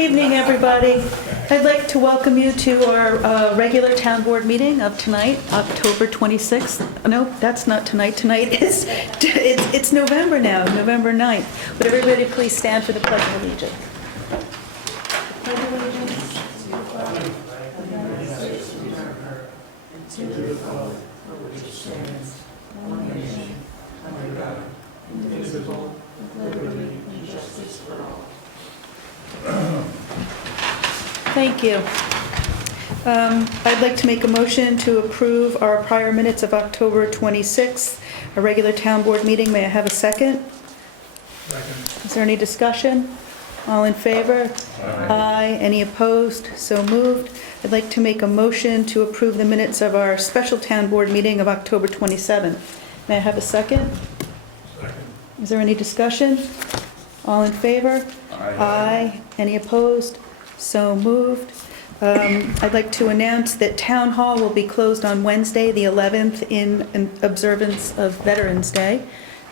evening, everybody. I'd like to welcome you to our regular town board meeting of tonight, October 26th. No, that's not tonight. Tonight is, it's November now, November 9th. Would everybody please stand for the Pledge of Allegiance? Pledge of Allegiance to the flag of the United States of America, to the republic for which it stands, one nation, under God, indivisible, with liberty and justice for all. Thank you. I'd like to make a motion to approve our prior minutes of October 26th, a regular town board meeting. May I have a second? Second. Is there any discussion? All in favor? Aye. Any opposed? So moved. I'd like to make a motion to approve the minutes of our special town board meeting of October 27th. May I have a second? Second. Is there any discussion? All in favor? Aye. Any opposed? So moved. I'd like to announce that Town Hall will be closed on Wednesday, the 11th, in observance of Veterans Day.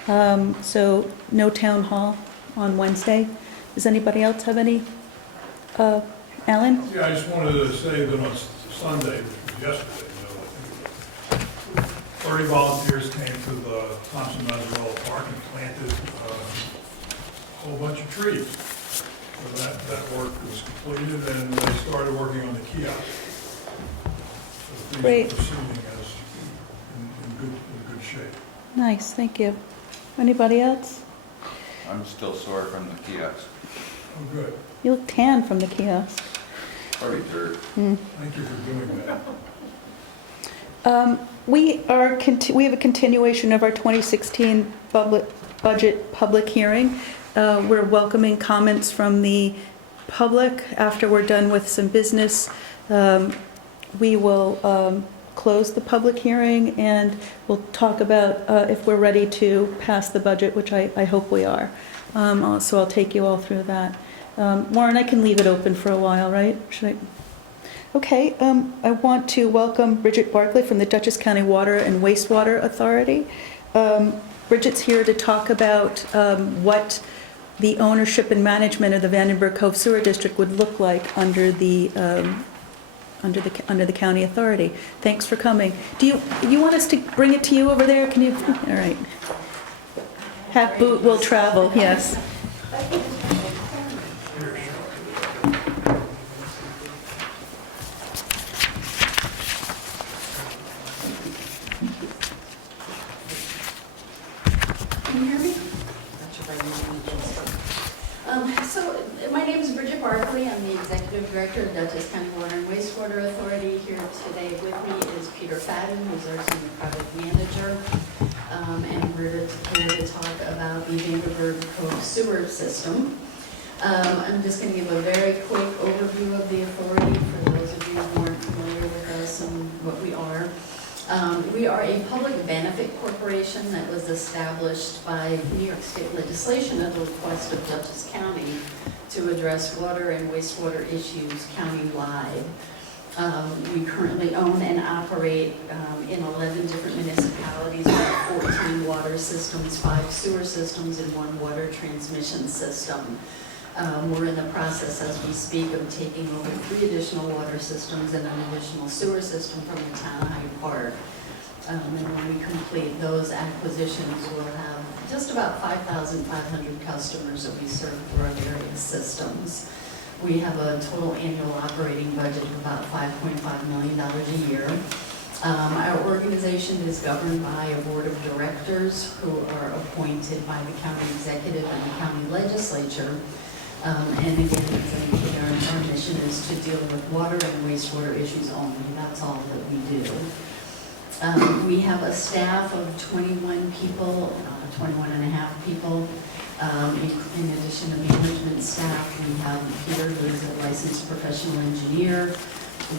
So no Town Hall on Wednesday. Does anybody else have any? Alan? Yeah, I just wanted to say that on Sunday, which was yesterday, I think 30 volunteers came to the Thompson Mazzarella Park and planted a whole bunch of trees. So that work was completed, and they started working on the kiosk. So things Great. are proceeding as in good shape. Nice, thank you. Anybody else? I'm still sore from the kiosk. Oh, good. You look tan from the kiosk. Probably dirt. Thank you for doing that. We have a continuation of our 2016 budget public hearing. We're welcoming comments from the public. After we're done with some business, we will close the public hearing and we'll talk about if we're ready to pass the budget, which I hope we are. So I'll take you all through that. Warren, I can leave it open for a while, right? Should I? Okay, I want to welcome Bridget Barclay from the Dutchess County Water and Wastewater Authority. Bridget's here to talk about what the ownership and management of the Vandenberg Cove Sewer District would look like under the county authority. Thanks for coming. Do you want us to bring it to you over there? Can you? All right. Half boot will travel. Yes. Can you hear me? So my name is Bridget Barclay. I'm the Executive Director of Dutchess County Water and Wastewater Authority. Here today with me is Peter Fadden, who's our Senior Project Manager. And we're here to talk about the Vandenberg Cove Sewer System. I'm just going to give a very quick overview of the authority for those of you who aren't familiar with us and what we are. We are a public benefit corporation that was established by New York State legislation at the request of Dutchess County to address water and wastewater issues countywide. We currently own and operate in 11 different municipalities with 14 water systems, 5 sewer systems, and 1 water transmission system. We're in the process as we speak of taking over 3 additional water systems and an additional sewer system from the town of Hyde Park. And when we complete those acquisitions, we'll have just about 5,500 customers that we serve through our various systems. We have a total annual operating budget of about $5.5 million a year. Our organization is governed by a board of directors who are appointed by the county executive and the county legislature. And again, as I indicated, our mission is to deal with water and wastewater issues only. That's all that we do. We have a staff of 21 people, 21 and a half people. In addition to management staff, we have Peter, who is a licensed professional engineer.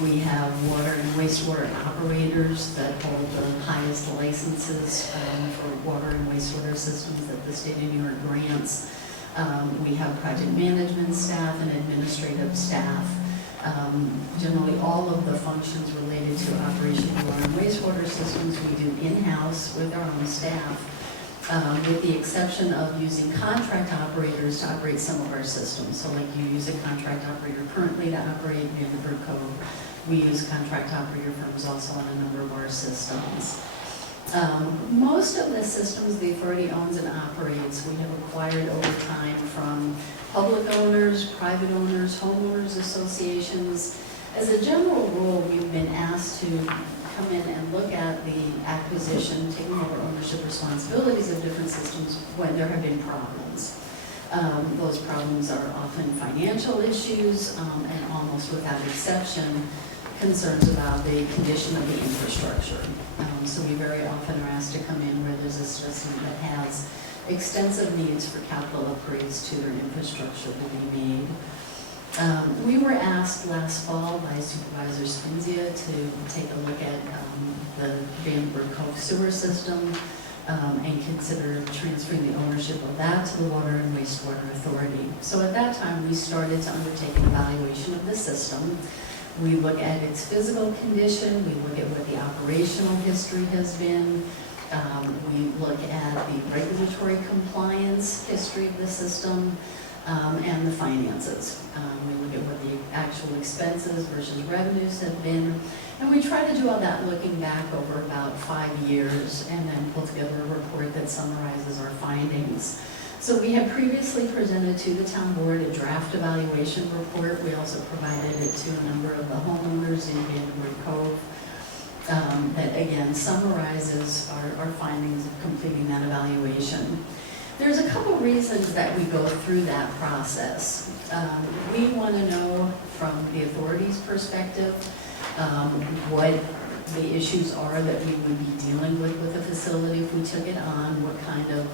We have water and wastewater operators that hold the highest licenses for water and wastewater systems that the state of New York grants. We have project management staff and administrative staff. Generally, all of the functions related to operation of water and wastewater systems we do in-house with our own staff. with the exception of using contract operators to operate some of our systems. So like you use a contract operator currently to operate Vandenberg Cove. We use contract operator firms also on a number of our systems. Most of the systems the authority owns and operates, we have acquired over time from public owners, private owners, homeowners associations. As a general rule, we've been asked to come in and look at the acquisition, taking over ownership responsibilities of different systems when there have been problems. Those problems are often financial issues and almost without exception, concerns about the condition of the infrastructure. So we very often are asked to come in where there's a system that has extensive needs for capital upgrades to their infrastructure to be made. We were asked last fall by Supervisor Spinzia to take a look at the Vandenberg Cove sewer system and consider transferring the ownership of that to the Water and Wastewater Authority. So at that time, we started to undertake an evaluation of the system. We look at its physical condition, we look at what the operational history has been, we look at the regulatory compliance history of the system, and the finances. We look at what the actual expenses versus revenues have been, and we try to do all that looking back over about 5 years and then pull together a report that summarizes our findings. So we have previously presented to the town board a draft evaluation report. We also provided it to a number of the homeowners in Vandenberg Cove that again summarizes our findings of completing that evaluation. There's a couple reasons that we go through that process. We want to know from the authority's perspective what the issues are that we would be dealing with the facility if we took it on, what kind of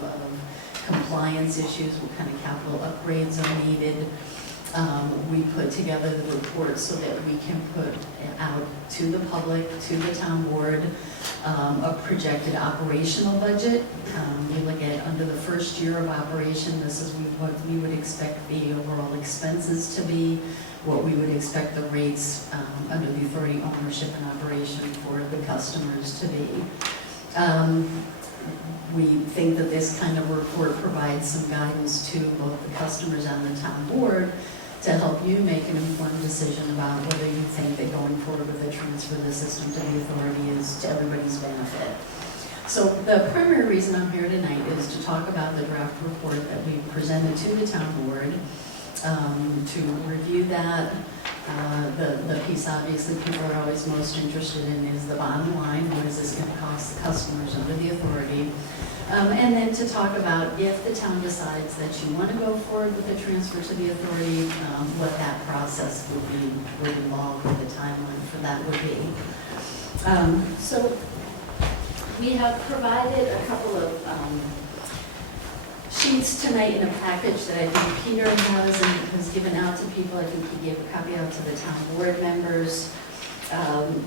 compliance issues, what kind of capital upgrades are needed. We put together the report so that we can put out to the public, to the town board, a projected operational budget. We look at under the first year of operation, this is what we would expect the overall expenses to be, what we would expect the rates under the authority ownership and operation for the customers to be. We think that this kind of report provides some guidance to both the customers and the town board to help you make an informed decision about whether you think that going forward with the transfer of the system to the authority is to everybody's benefit. So the primary reason I'm here tonight is to talk about the draft report that we presented to the town board, to review that. The piece obviously people are always most interested in is the bottom line. What is this going to cost the customers under the authority? And then to talk about if the town decides that you want to go forward with the transfer to the authority, what that process would involve, what the timeline for that would be. So we have provided a couple of sheets tonight in a package that I think Peter has and has given out to people. I think he gave a copy out to the town board members,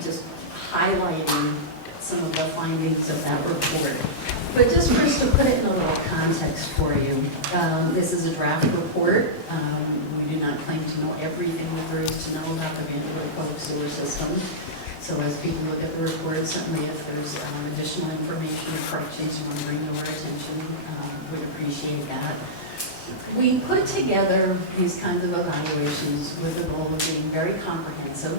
just highlighting some of the findings of that report. But just first to put it in a little context for you, this is a draft report. We do not claim to know everything that there is to know about the Vandenberg Cove sewer system. So as people look at the report, certainly if there's additional information or corrections you want to bring to our attention, we'd appreciate that. We put together these kinds of evaluations with the goal of being very comprehensive.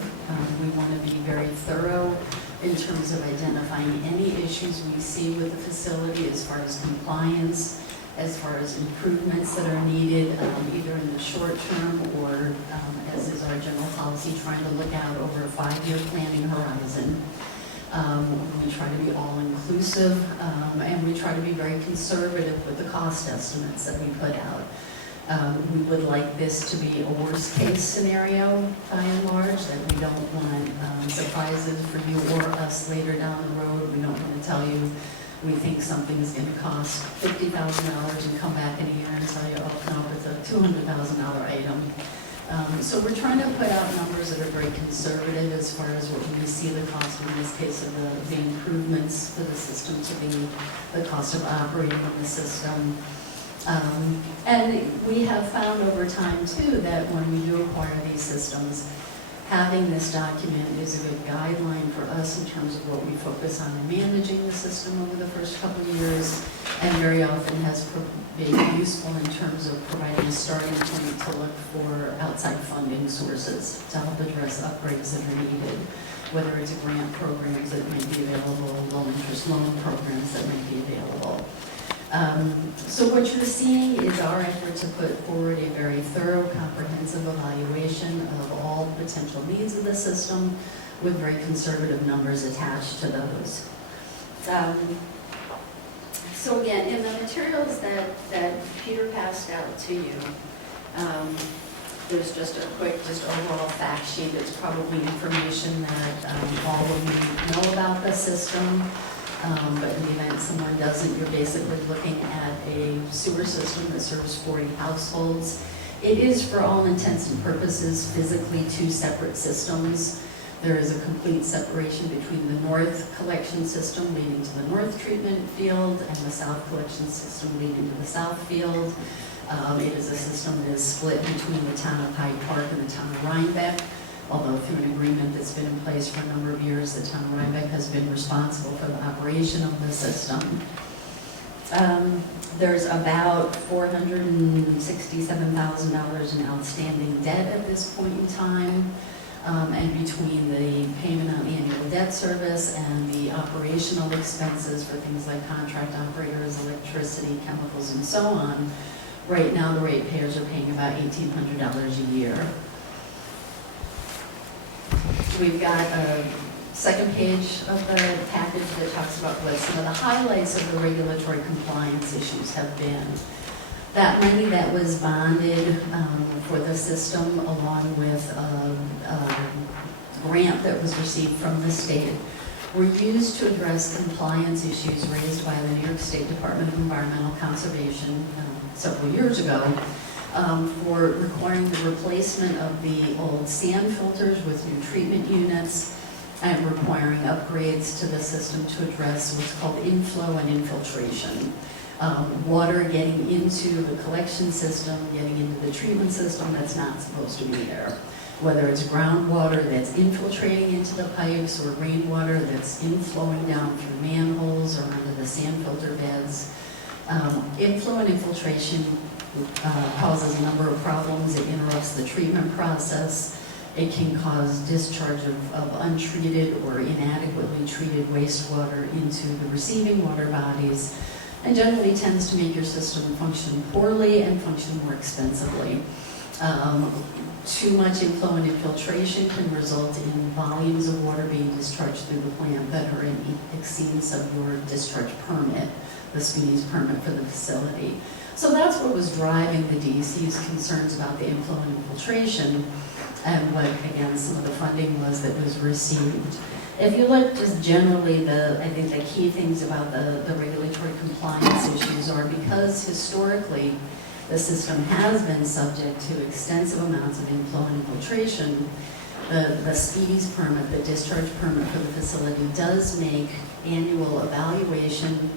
We want to be very thorough in terms of identifying any issues we see with the facility as far as compliance, as far as improvements that are needed, either in the short term or, as is our general policy, trying to look out over a 5-year planning horizon. We try to be all-inclusive, and we try to be very conservative with the cost estimates that we put out. We would like this to be a worst-case scenario, by and large, that we don't want surprises for you or us later down the road. We don't want to tell you we think something's going to cost $50,000 and come back in a year and tell you, oh, no, it's a $200,000 item. So we're trying to put out numbers that are very conservative as far as what we see the cost, in this case, of the improvements for the system to be, the cost of operating the system. And we have found over time, too, that when we do acquire these systems, having this document is a good guideline for us in terms of what we focus on in managing the system over the first couple of years, and very often has been useful in terms of providing a starting point to look for outside funding sources to help address upgrades that are needed, whether it's grant programs that may be available, low-interest loan programs that may be available. So what you're seeing is our effort to put forward a very thorough, comprehensive evaluation of all potential needs of the system with very conservative numbers attached to those. So again, in the materials that Peter passed out to you, there's just a quick, overall fact sheet. It's probably information that all of you know about the system. But in the event someone doesn't, you're basically looking at a sewer system that serves 40 households. It is, for all intents and purposes, physically two separate systems. There is a complete separation between the north collection system leading to the north treatment field and the south collection system leading to the south field. It is a system that is split between the town of Hyde Park and the town of Rhinebeck. Although through an agreement that's been in place for a number of years, the town of Rhinebeck has been responsible for the operation of the system. There's about $467,000 in outstanding debt at this point in time. And between the payment on the annual debt service and the operational expenses for things like contract operators, electricity, chemicals, and so on, right now the ratepayers are paying about $1,800 a year. We've got a second page of the package that talks about what some of the highlights of the regulatory compliance issues have been. That money that was bonded for the system, along with a grant that was received from the state, were used to address compliance issues raised by the New York State Department of Environmental Conservation several years ago. For requiring the replacement of the old sand filters with new treatment units and requiring upgrades to the system to address what's called inflow and infiltration. Water getting into the collection system, getting into the treatment system that's not supposed to be there. Whether it's groundwater that's infiltrating into the pipes or rainwater that's inflowing down through manholes or under the sand filter beds. Inflow and infiltration causes a number of problems. It interrupts the treatment process. It can cause discharge of untreated or inadequately treated wastewater into the receiving water bodies, and generally tends to make your system function poorly and function more expensively. Too much inflow and infiltration can result in volumes of water being discharged through the plant that are in exceedance of your discharge permit, the SPD's permit for the facility. So that's what was driving the DEC's concerns about the inflow and infiltration, and what, again, some of the funding was that was received. If you look just generally, I think the key things about the regulatory compliance issues are because historically the system has been subject to extensive amounts of inflow and infiltration. The SPD's permit, the discharge permit for the facility, does make annual evaluation,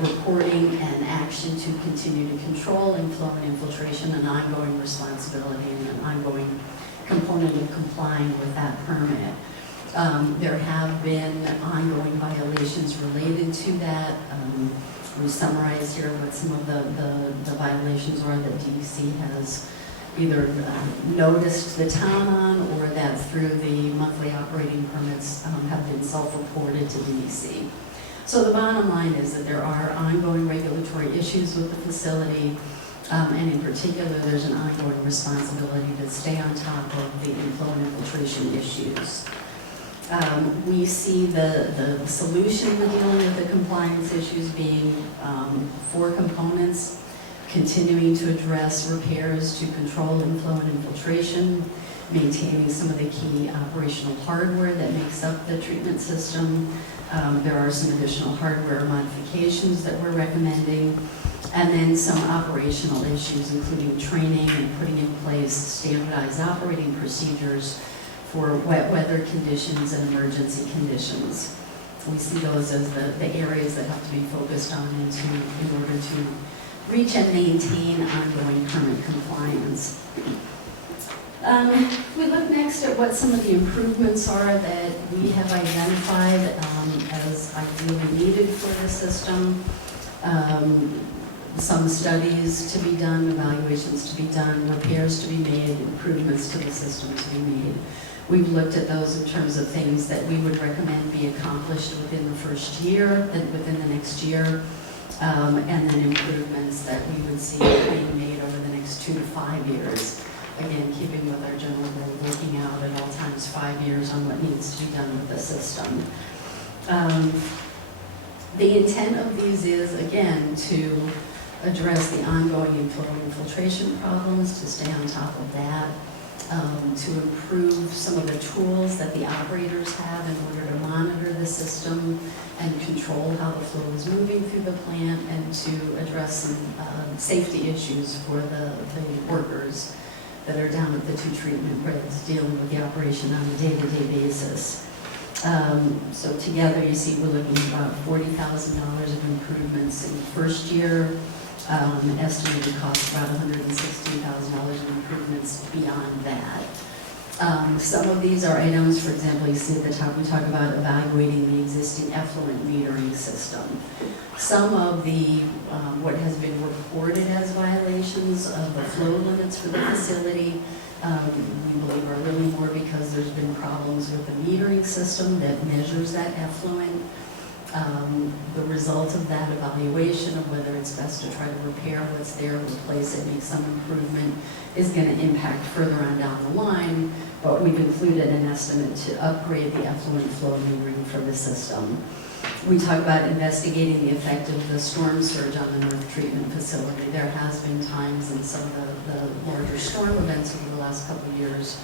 reporting, and action to continue to control inflow and infiltration, an ongoing responsibility and an ongoing component of complying with that permit. There have been ongoing violations related to that. We summarized here what some of the violations are that DEC has either noticed the town on, or that through the monthly operating permits have been self-reported to DEC. So the bottom line is that there are ongoing regulatory issues with the facility, and in particular there's an ongoing responsibility to stay on top of the inflow and infiltration issues. We see the solution to dealing with the compliance issues being 4 components: continuing to address repairs to control inflow and infiltration, maintaining some of the key operational hardware that makes up the treatment system. There are some additional hardware modifications that we're recommending, and then some operational issues, including training and putting in place standardized operating procedures for wet weather conditions and emergency conditions. We see those as the areas that have to be focused on in order to reach and maintain ongoing current compliance. We look next at what some of the improvements are that we have identified as ideally needed for the system. Some studies to be done, evaluations to be done, repairs to be made, improvements to the system to be made. We've looked at those in terms of things that we would recommend be accomplished within the first year, and within the next year, and then improvements that we would see being made over the next 2 to 5 years. Again, keeping with our general goal, looking out at all times 5 years on what needs to be done with the system. The intent of these is, again, to address the ongoing inflow and infiltration problems, to stay on top of that, to improve some of the tools that the operators have in order to monitor the system and control how the flow is moving through the plant, and to address some safety issues for the workers that are down at the 2 treatment beds dealing with the operation on a day-to-day basis. So together you see we're looking at about $40,000 of improvements in the first year, estimated cost about $116,000 of improvements beyond that. Some of these are items, for example, you see at the top we talk about evaluating the existing effluent metering system. Some of the, what has been reported as violations of the flow limits for the facility, we believe are really more because there's been problems with the metering system that measures that effluent. The result of that evaluation of whether it's best to try to repair what's there, replace it, make some improvement, is going to impact further on down the line, but we've included an estimate to upgrade the effluent flow metering for the system. We talk about investigating the effect of the storm surge on the North Treatment Facility. There has been times in some of the larger storm events over the last couple of years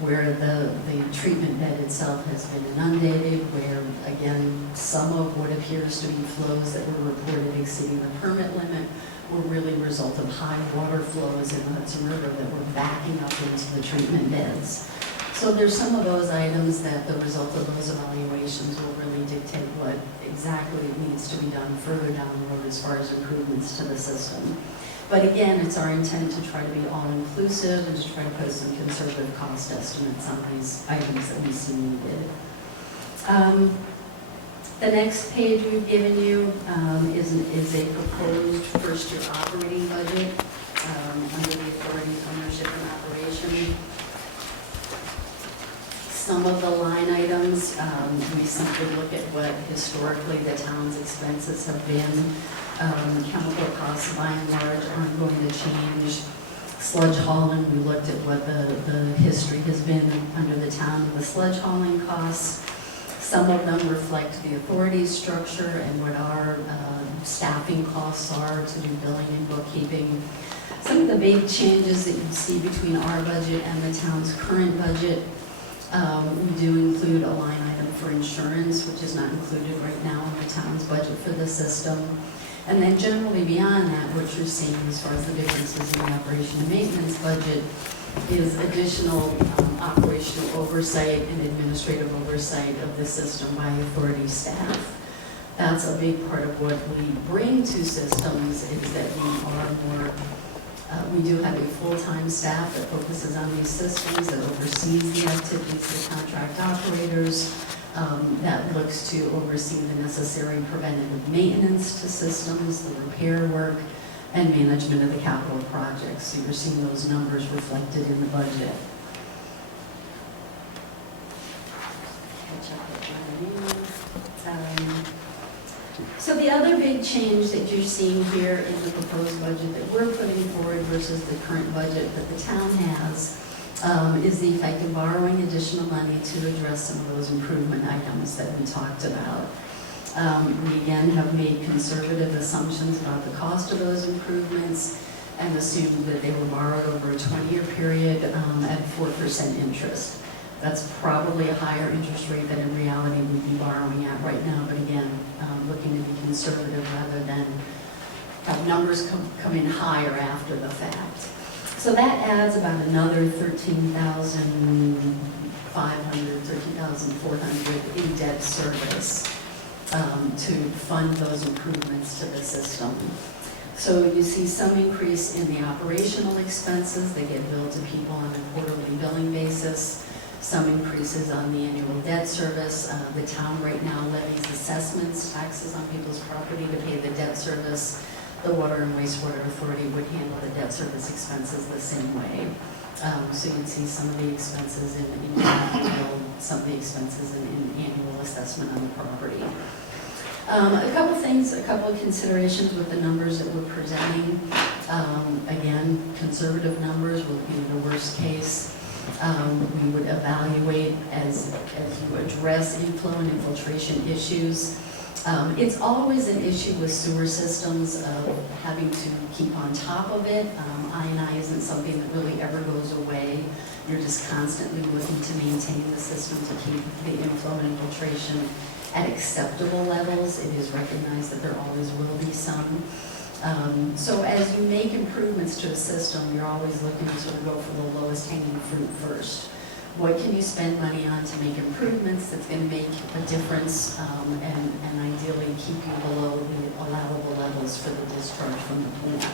where the treatment bed itself has been inundated, where, again, some of what appears to be flows that were reported exceeding the permit limit were really a result of high water flows in the Hudson River that were backing up into the treatment beds. So there's some of those items that the result of those evaluations will really dictate what exactly needs to be done further down the road as far as improvements to the system. But again, it's our intent to try to be all-inclusive and to try to put some conservative cost estimates on these items that we see needed. The next page we've given you is a proposed first-year operating budget under the authority's ownership and operation. Some of the line items, we simply look at what historically the town's expenses have been. Chemical costs, by and large, aren't going to change. Sludge hauling, we looked at what the history has been under the town of the sludge hauling costs. Some of them reflect the authority's structure and what our staffing costs are to do billing and bookkeeping. Some of the big changes that you see between our budget and the town's current budget, we do include a line item for insurance, which is not included right now in the town's budget for the system. And then generally beyond that, what you're seeing as far as the differences in the operation and maintenance budget is additional operational oversight and administrative oversight of the system by authority staff. That's a big part of what we bring to systems, is that we do have a full-time staff that focuses on these systems, that oversees the activities of the contract operators, that looks to oversee the necessary preventative maintenance to systems, the repair work, and management of the capital projects. So you're seeing those numbers reflected in the budget. So the other big change that you're seeing here in the proposed budget that we're putting forward versus the current budget that the town has is the effect of borrowing additional money to address some of those improvement items that we talked about. We again have made conservative assumptions about the cost of those improvements and assumed that they were borrowed over a 20-year period at 4% interest. That's probably a higher interest rate than in reality we'd be borrowing at right now, but again, looking to be conservative rather than have numbers come in higher after the fact. So that adds about another $13,500, $13,400 in debt service to fund those improvements to the system. So you see some increase in the operational expenses. They get billed to people on a quarterly billing basis. some increases on the annual debt service. The town right now levies assessments, taxes on people's property to pay the debt service. The Water and Wastewater Authority would handle the debt service expenses the same way. So you'd see some of the expenses in annual, some of the expenses in annual assessment on the property. A couple things, a couple of considerations with the numbers that we're presenting. Again, conservative numbers will be the worst case. We would evaluate as you address inflow and infiltration issues. It's always an issue with sewer systems of having to keep on top of it. I&I isn't something that really ever goes away. You're just constantly looking to maintain the system to keep the inflow and infiltration at acceptable levels. It is recognized that there always will be some. So as you make improvements to a system, you're always looking to sort of go for the lowest hanging fruit first. What can you spend money on to make improvements that's going to make a difference and ideally keep you below the allowable levels for the discharge from the plant?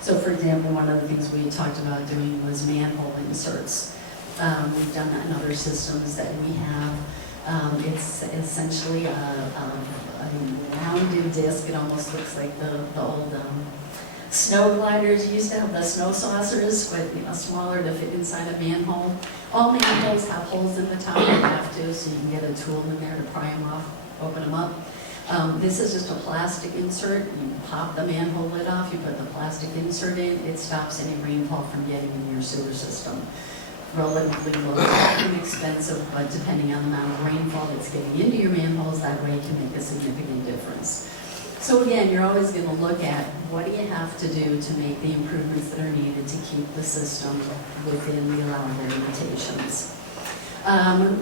So for example, one of the things we talked about doing was manhole inserts. We've done that in other systems that we have. It's essentially a rounded disc. It almost looks like the old snow gliders. You used to have the snow saucers, but smaller to fit inside a manhole. All manholes have holes in the top. You have to, so you can get a tool in there to pry them off, open them up. This is just a plastic insert. You pop the manhole lid off. You put the plastic insert in. It stops any rainfall from getting in your sewer system. Relatively low, inexpensive, but depending on the amount of rainfall that's getting into your manholes, that way can make a significant difference. So again, you're always going to look at what do you have to do to make the improvements that are needed to keep the system within the allowable limitations.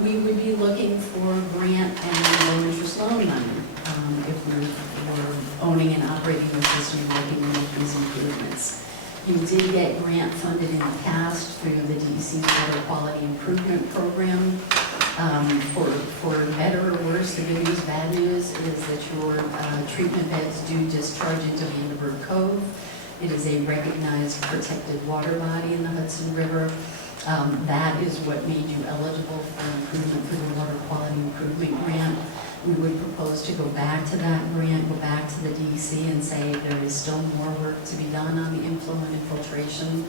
We would be looking for grant and low interest loan money if we're owning and operating the system, looking to make these improvements. You did get grant funded in the past through the DEC's Water Quality Improvement Program. For better or worse, the good news, bad news is that your treatment beds do discharge into Vandenberg Cove. It is a recognized protected water body in the Hudson River. That is what made you eligible for improvement for the Water Quality Improvement Grant. We would propose to go back to that grant, go back to the DEC and say there is still more work to be done on the inflow and infiltration,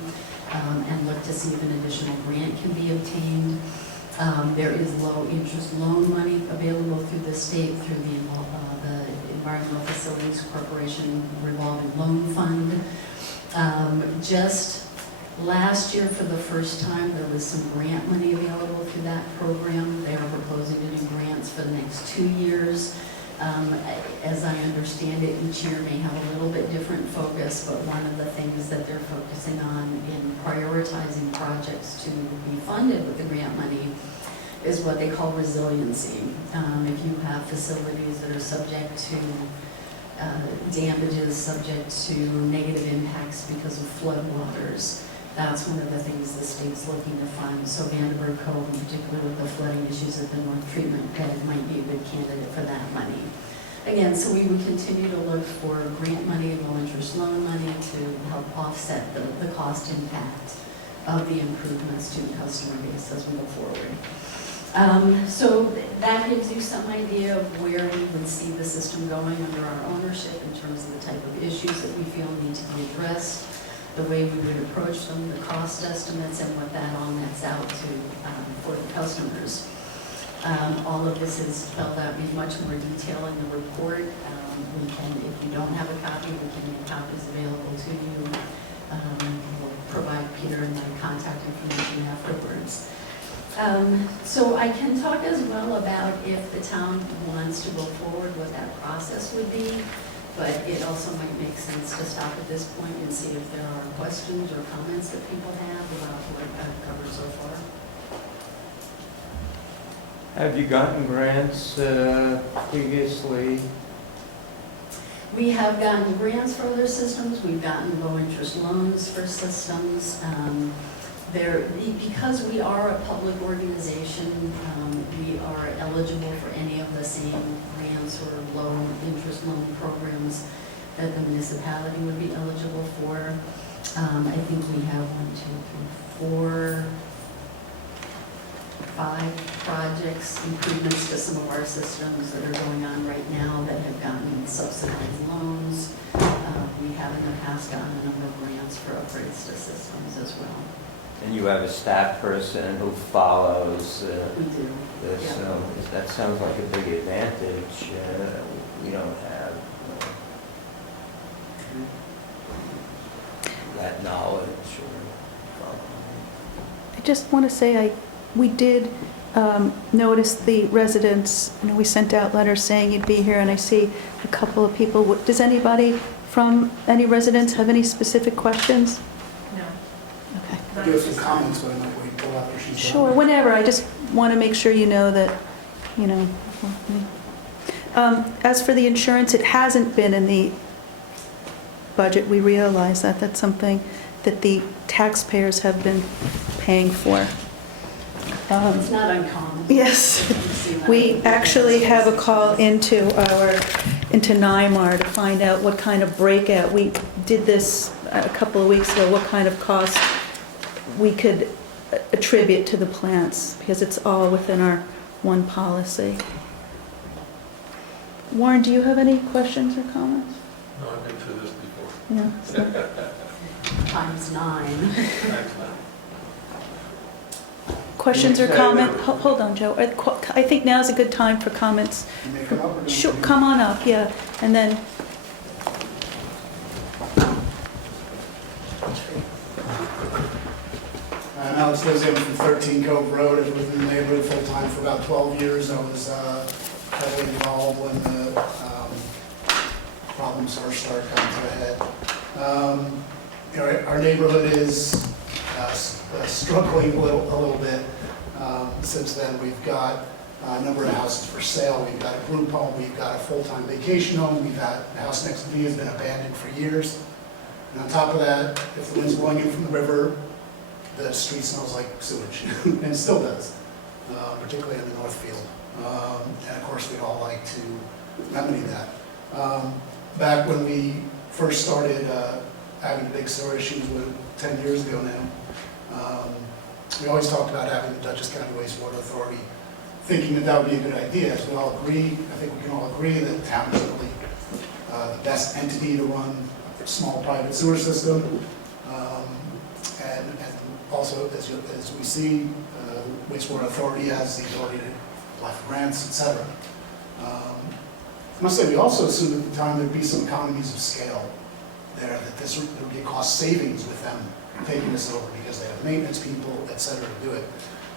and look to see if an additional grant can be obtained. There is low interest loan money available through the state through the Environmental Facilities Corporation revolving loan fund. Just last year, for the first time, there was some grant money available through that program. They are proposing to do grants for the next 2 years. As I understand it, each year may have a little bit different focus, but one of the things that they're focusing on in prioritizing projects to be funded with the grant money is what they call resiliency. If you have facilities that are subject to damages, subject to negative impacts because of floodwaters, that's one of the things the state's looking to fund. So Vandenberg Cove, in particular with the flooding issues at the North Treatment Bed, might be a good candidate for that money. Again, so we would continue to look for grant money and low interest loan money to help offset the cost impact of the improvements to the customer base as we go forward. So that gives you some idea of where we would see the system going under our ownership in terms of the type of issues that we feel need to be addressed, the way we would approach them, the cost estimates, and what that all nets out to for the customers. All of this is spelled out in much more detail in the report. We can, if you don't have a copy, we can make copies available to you. We'll provide Peter and my contact information afterwards. So I can talk as well about if the town wants to go forward, what that process would be. But it also might make sense to stop at this point and see if there are questions or comments that people have about what I've covered so far. Have you gotten grants previously? We have gotten grants for other systems. We've gotten low interest loans for systems. Because we are a public organization, we are eligible for any of the same grants or low interest loan programs that the municipality would be eligible for. I think we have 1, 2, 3, 4 5 projects, improvements to some of our systems that are going on right now that have gotten subsidized loans. We have in the past gotten a number of grants for upgrades to systems as well. And you have a staff person who follows We do. this, Yeah. so that sounds like a big advantage we don't have. That knowledge or I just want to say, we did notice the residents, we sent out letters saying you'd be here, and I see a couple of people. Does anybody from any residents have any specific questions? No. Okay. I do have some comments, but I might wait till after she's done. Sure, whenever. I just want to make sure you know that, you know. As for the insurance, it hasn't been in the budget. We realize that. That's something that the taxpayers have been paying for. It's not uncommon. Yes. You see that. We actually have a call into NYMAR to find out what kind of breakout. We did this a couple of weeks ago, what kind of cost we could attribute to the plants, because it's all within our one policy. Warren, do you have any questions or comments? No, I've been through this before. No? Times 9. Questions or comment? Hold on, Joe. I think now's a good time for comments. You may come up or don't Sure, you? come on up, yeah, and then, I'm Alex Lizzie from 13 Cove Road. I've lived in the neighborhood full-time for about 12 years. I was heavily involved when the problems first started coming to a head. You know, our neighborhood is struggling a little bit. Since then, we've got a number of houses for sale. We've got a group home, we've got a full-time vacation home, we've had, the house next to me has been abandoned for years. And on top of that, if the wind's blowing in from the river, the street smells like sewage, and it still does, particularly in the North Field. And of course, we'd all like to remedy that. Back when we first started having big sewer issues, 10 years ago now, we always talked about having the Dutchess County Wastewater Authority, thinking that would be a good idea. As we all agree, I think we can all agree that the town is really the best entity to run a small private sewer system. And also, as we see, Wastewater Authority has the ability to apply for grants, et cetera. I must say, we also assumed at the time there'd be some economies of scale there, that there would be cost savings with them taking this over because they have maintenance people, et cetera, to do it.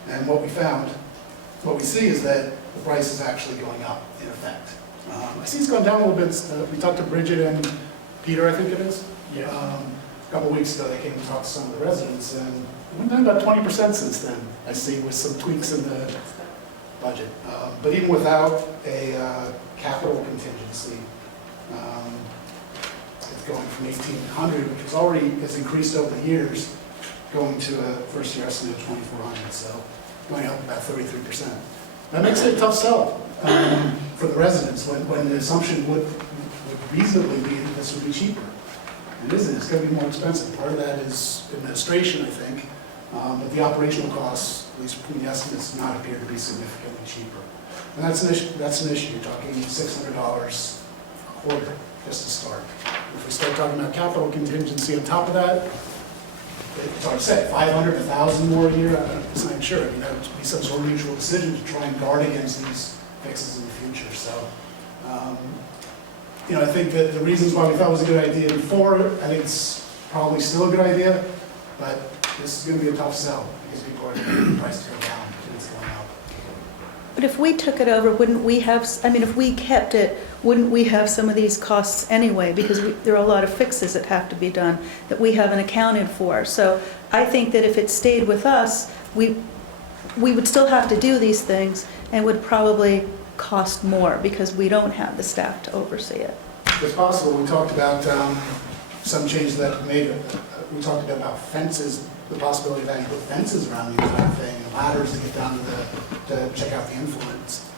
And what we found, what we see is that the price is actually going up in effect. I see it's gone down a little bit. We talked to Bridget and Peter, I think it is. Yeah. A couple of weeks ago, they came and talked to some of the residents, and it went down about 20% since then, I see, with some tweaks in the budget. But even without a capital contingency, it's going from 1,800, which was already, has increased over the years, going to a first year estimate of 2,400, so going up about 33%. That makes it a tough sell for the residents when the assumption would reasonably be that this would be cheaper. It isn't, it's going to be more expensive. Part of that is administration, I think, but the operational costs, at least from the estimates, do not appear to be significantly cheaper. And that's an issue. You're talking $600 a quarter just to start. If we start talking about capital contingency on top of that, it's hard to say, 500, 1,000 more a year, I'm just not sure. I mean, that would be some sort of mutual decision to try and guard against these fixes in the future. So, you know, I think that the reasons why we thought it was a good idea before, I think it's probably still a good idea, but this is going to be a tough sell because people are expecting the price to go down and it's going up. but if we took it over, wouldn't we have, I mean, if we kept it, wouldn't we have some of these costs anyway? Because there are a lot of fixes that have to be done that we haven't accounted for. So I think that if it stayed with us, we would still have to do these things and would probably cost more because we don't have the staff to oversee it. It's possible. We talked about some changes that were made. We talked about fences, the possibility of having to put fences around the entire thing, and ladders to get down to check out the influence.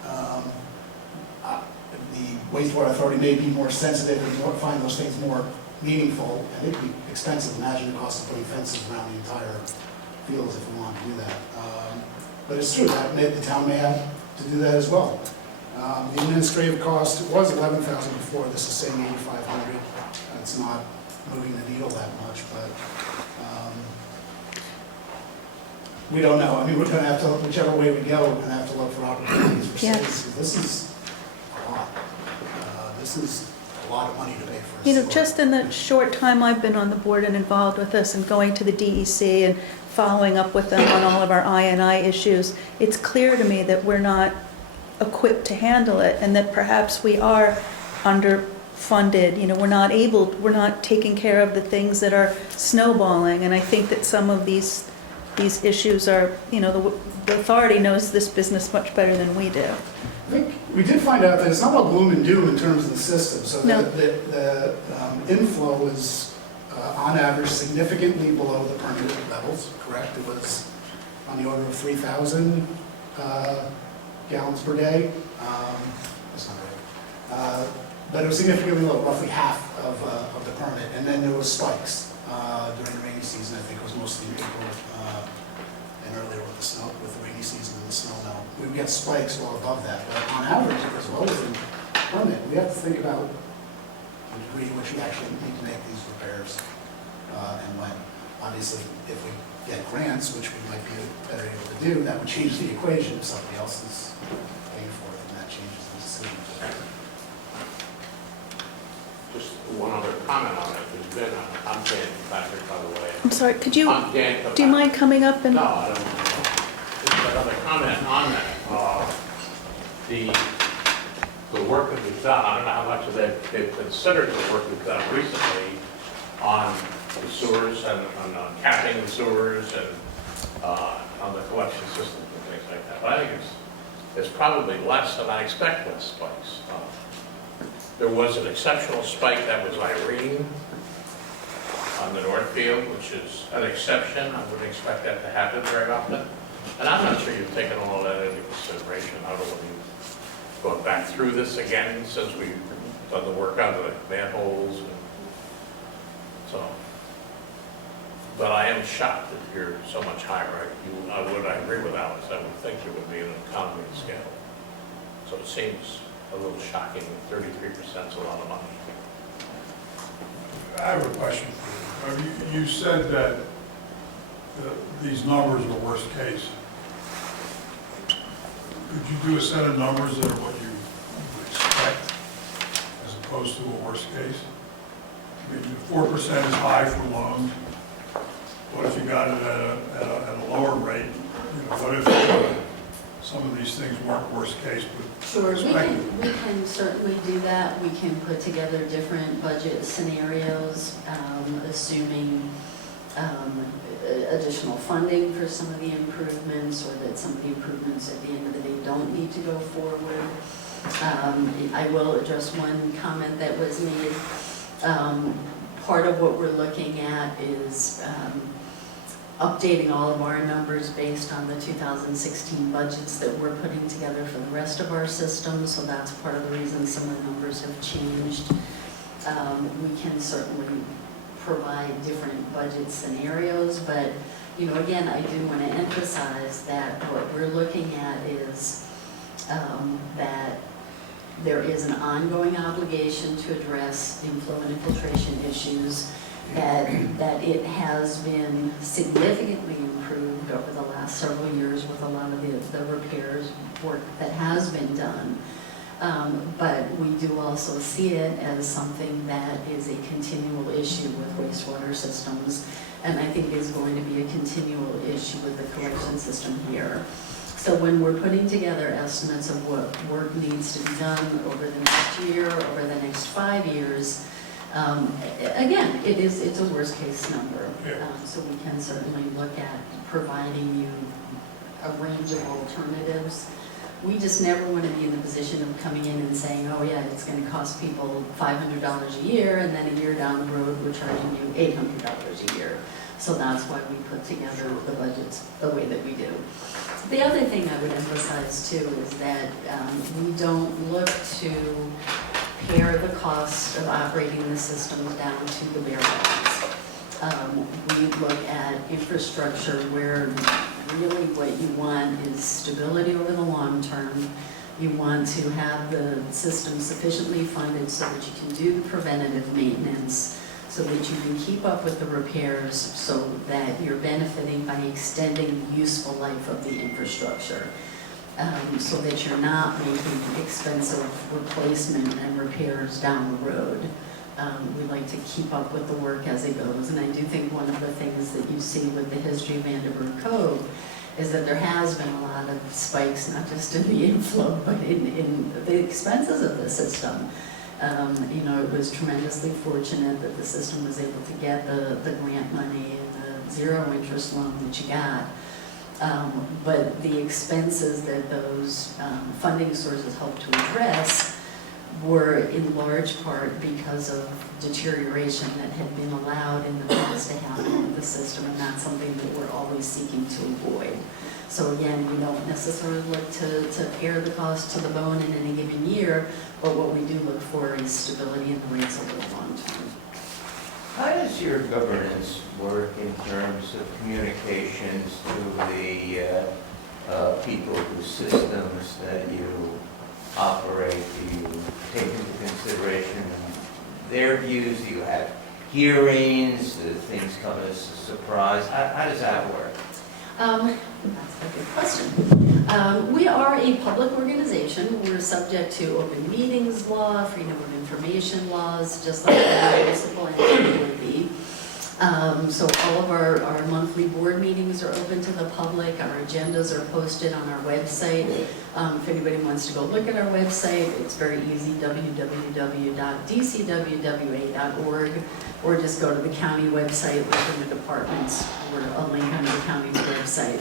The wastewater authority may be more sensitive and find those things more meaningful. And it'd be expensive. Imagine the cost of putting fences around the entire fields if we want to do that. But it's true, the town may have to do that as well. The administrative cost, it was 11,000 before, this is saying 8,500. It's not moving the needle that much, but we don't know. I mean, we're gonna have to, whichever way we go, we're gonna have to look for opportunities for Yeah. savings. This is a lot. This is a lot of money to pay for a You know, sewer. just in the short time I've been on the board and involved with this and going to the DEC and following up with them on all of our I&I issues, it's clear to me that we're not equipped to handle it and that perhaps we are underfunded. You know, we're not taking care of the things that are snowballing. And I think that some of these issues are, you know, the authority knows this business much better than we do. I think we did find out that it's not all gloom and doom in terms of the system. So No. the inflow was, on average, significantly below the permitted levels, correct? It was on the order of 3,000 gallons per day. That's not right. But it was significantly low, roughly half of the permit. And then there was spikes during the rainy season. I think it was mostly in April and earlier with the snow, with the rainy season and the snow melt. We would get spikes well above that, but on average, it was lower than permit. We have to think about the degree to which we actually need to make these repairs and when. Obviously, if we get grants, which we might be better able to do, that would change the equation if somebody else is paying for it, and that changes the decision. Just one other comment on it. There's been, I'm Dan Patrick, by the way. I'm sorry, I'm Dan do you Patrick. mind coming up and? No, I don't want to. Just another comment on that. The work that we've done, I don't know how much of they've considered the work we've done recently on the sewers and on capping the sewers and on the collection system and things like that. But I think it's probably less than I expect with spikes. There was an exceptional spike, that was Irene on the North Field, which is an exception. I wouldn't expect that to happen very often. And I'm not sure you've taken all that into consideration. I don't know if you've gone back through this again since we've done the work on the manholes. And so, but I am shocked that you're so much higher. I agree with Alice. I would think it would be an economy of scale. So it seems a little shocking. 33% is a lot of money. I have a question for you. You said that these numbers are worst case. Could you do a set of numbers that are what you would expect as opposed to a worst case? I mean, 4% is high for loans. What if you got it at a lower rate? You know, what if some of these things weren't worst case, but Sure, expected? we can certainly do that. We can put together different budget scenarios, assuming additional funding for some of the improvements, or that some of the improvements at the end of the day don't need to go forward. I will address one comment that was made. Part of what we're looking at is updating all of our numbers based on the 2016 budgets that we're putting together for the rest of our system, so that's part of the reason some of the numbers have changed. We can certainly provide different budget scenarios, but, you know, again, I do want to emphasize that what we're looking at is that there is an ongoing obligation to address inflow and infiltration issues, that it has been significantly improved over the last several years with a lot of the repairs work that has been done. But we do also see it as something that is a continual issue with wastewater systems, and I think is going to be a continual issue with the collection system here. So when we're putting together estimates of what work needs to be done over the next year, over the next 5 years, again, it's a worst case number. So we can certainly look at providing you a range of alternatives. We just never want to be in the position of coming in and saying, oh yeah, it's going to cost people $500 a year, and then a year down the road we're charging you $800 a year. So that's why we put together the budgets the way that we do. The other thing I would emphasize too is that we don't look to pare the cost of operating the systems down to the bare bones. We look at infrastructure where really what you want is stability over the long term. You want to have the system sufficiently funded so that you can do the preventative maintenance, so that you can keep up with the repairs, so that you're benefiting by extending the useful life of the infrastructure. So that you're not making expensive replacement and repairs down the road. We like to keep up with the work as it goes, and I do think one of the things that you see with the history of Vanderburg Cove is that there has been a lot of spikes, not just in the inflow, but in the expenses of the system. You know, it was tremendously fortunate that the system was able to get the grant money and the zero interest loan that you got. But the expenses that those funding sources helped to address were in large part because of deterioration that had been allowed in the past to happen with the system, and that's something that we're always seeking to avoid. So again, we don't necessarily look to pare the cost to the bone in any given year, but what we do look for is stability in the rates over the long term. How does your governance work in terms of communications to the people whose systems that you operate? Do you take into consideration their views? Do you have hearings? Do things come as a surprise? How does that work? That's a good question. We are a public organization. We're subject to open meetings law, freedom of information laws, just like any municipal entity would be. So all of our monthly board meetings are open to the public. Our agendas are posted on our website. If anybody wants to go look at our website, it's very easy, www.dcwwa.org, or just go to the county website within the departments, or a link on the county's website.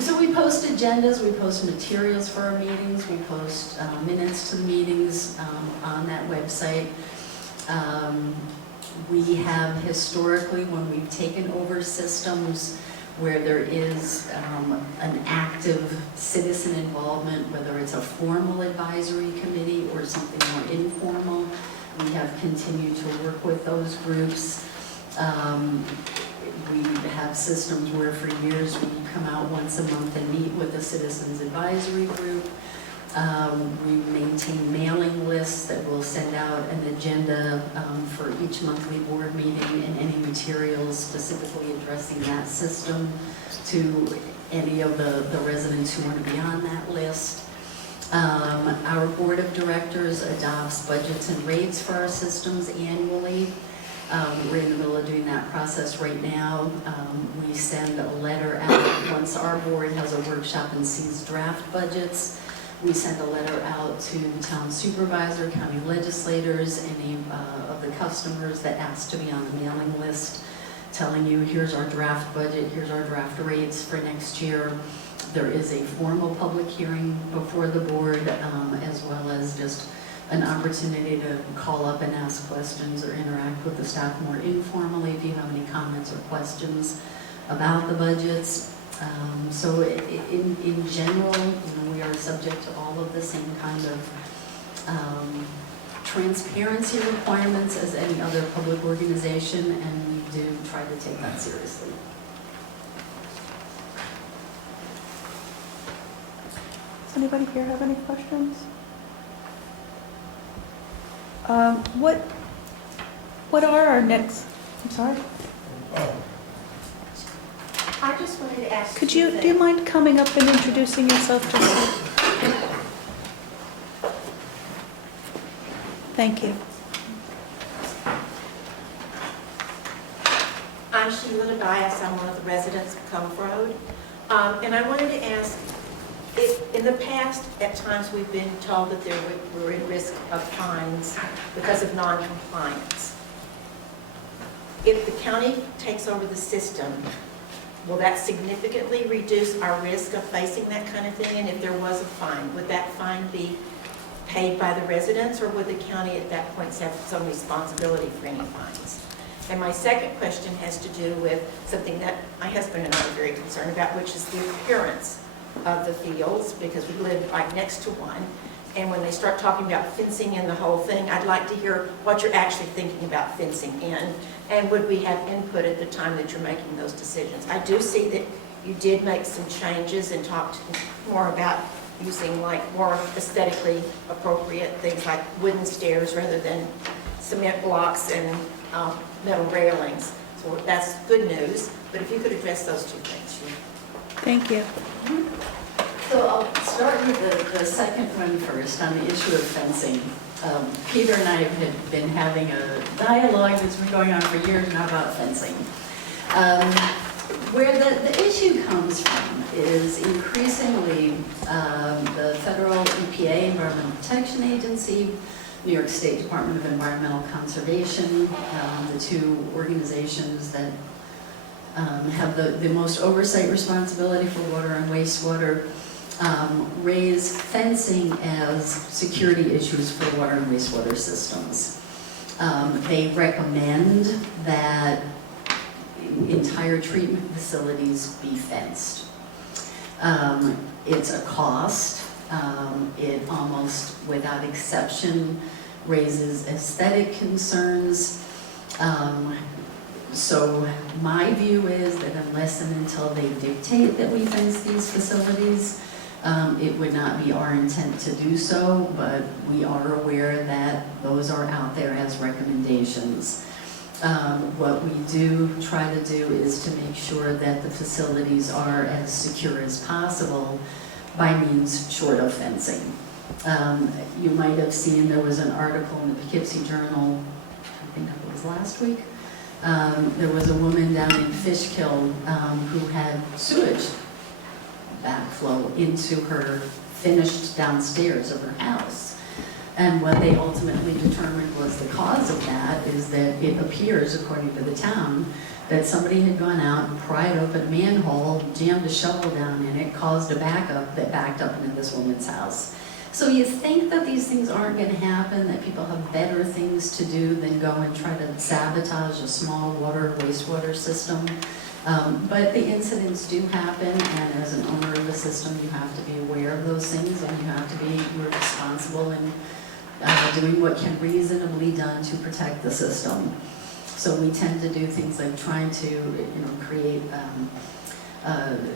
So we post agendas, we post materials for our meetings, we post minutes to the meetings on that website. We have historically, when we've taken over systems where there is an active citizen involvement, whether it's a formal advisory committee or something more informal, we have continued to work with those groups. We have systems where for years we come out once a month and meet with a citizens advisory group. We maintain mailing lists that will send out an agenda for each monthly board meeting and any materials specifically addressing that system to any of the residents who want to be on that list. Our board of directors adopts budgets and rates for our systems annually. We're in the middle of doing that process right now. We send a letter out once our board has a workshop and sees draft budgets. We send a letter out to the town supervisor, county legislators, any of the customers that ask to be on the mailing list, telling you, here's our draft budget, here's our draft rates for next year. There is a formal public hearing before the board, as well as just an opportunity to call up and ask questions or interact with the staff more informally if you have any comments or questions about the budgets. So in general, we are subject to all of the same kind of transparency requirements as any other public organization, and we do try to take that seriously. Does anybody here have any questions? What are our next, I'm sorry? I just wanted to ask. Do you mind coming up and introducing yourself just so? Thank you. I'm Sheila Tobias. I'm one of the residents of Cove Road. And I wanted to ask, if in the past, at times we've been told that we're at risk of fines because of non-compliance. If the county takes over the system, will that significantly reduce our risk of facing that kind of thing? And if there was a fine, would that fine be paid by the residents, or would the county at that point have some responsibility for any fines? And my second question has to do with something that my husband and I are very concerned about, which is the appearance of the fields, because we live right next to one. And when they start talking about fencing in the whole thing, I'd like to hear what you're actually thinking about fencing in, and would we have input at the time that you're making those decisions? I do see that you did make some changes and talked more about using like more aesthetically appropriate things like wooden stairs rather than cement blocks and metal railings. So that's good news, but if you could address those two things. Thank you. So I'll start with the second one first, on the issue of fencing. Peter and I have been having a dialogue that's been going on for years now about fencing. Where the issue comes from is increasingly the federal EPA, Environmental Protection Agency, New York State Department of Environmental Conservation, the two organizations that have the most oversight responsibility for water and wastewater, raise fencing as security issues for water and wastewater systems. They recommend that entire treatment facilities be fenced. It's a cost. It almost without exception raises aesthetic concerns. So my view is that unless and until they dictate that we fence these facilities, it would not be our intent to do so, but we are aware that those are out there as recommendations. What we do try to do is to make sure that the facilities are as secure as possible by means short of fencing. You might have seen there was an article in the Poughkeepsie Journal, I think it was last week. There was a woman down in Fishkill who had sewage backflow into her finished downstairs of her house. And what they ultimately determined was the cause of that is that it appears, according to the town, that somebody had gone out and pried open a manhole, jammed a shovel down in it, caused a backup that backed up into this woman's house. So you think that these things aren't going to happen, that people have better things to do than go and try to sabotage a small water wastewater system. But the incidents do happen, and as an owner of the system, you have to be aware of those things, and you have to be responsible in doing what can reasonably done to protect the system. So we tend to do things like trying to, create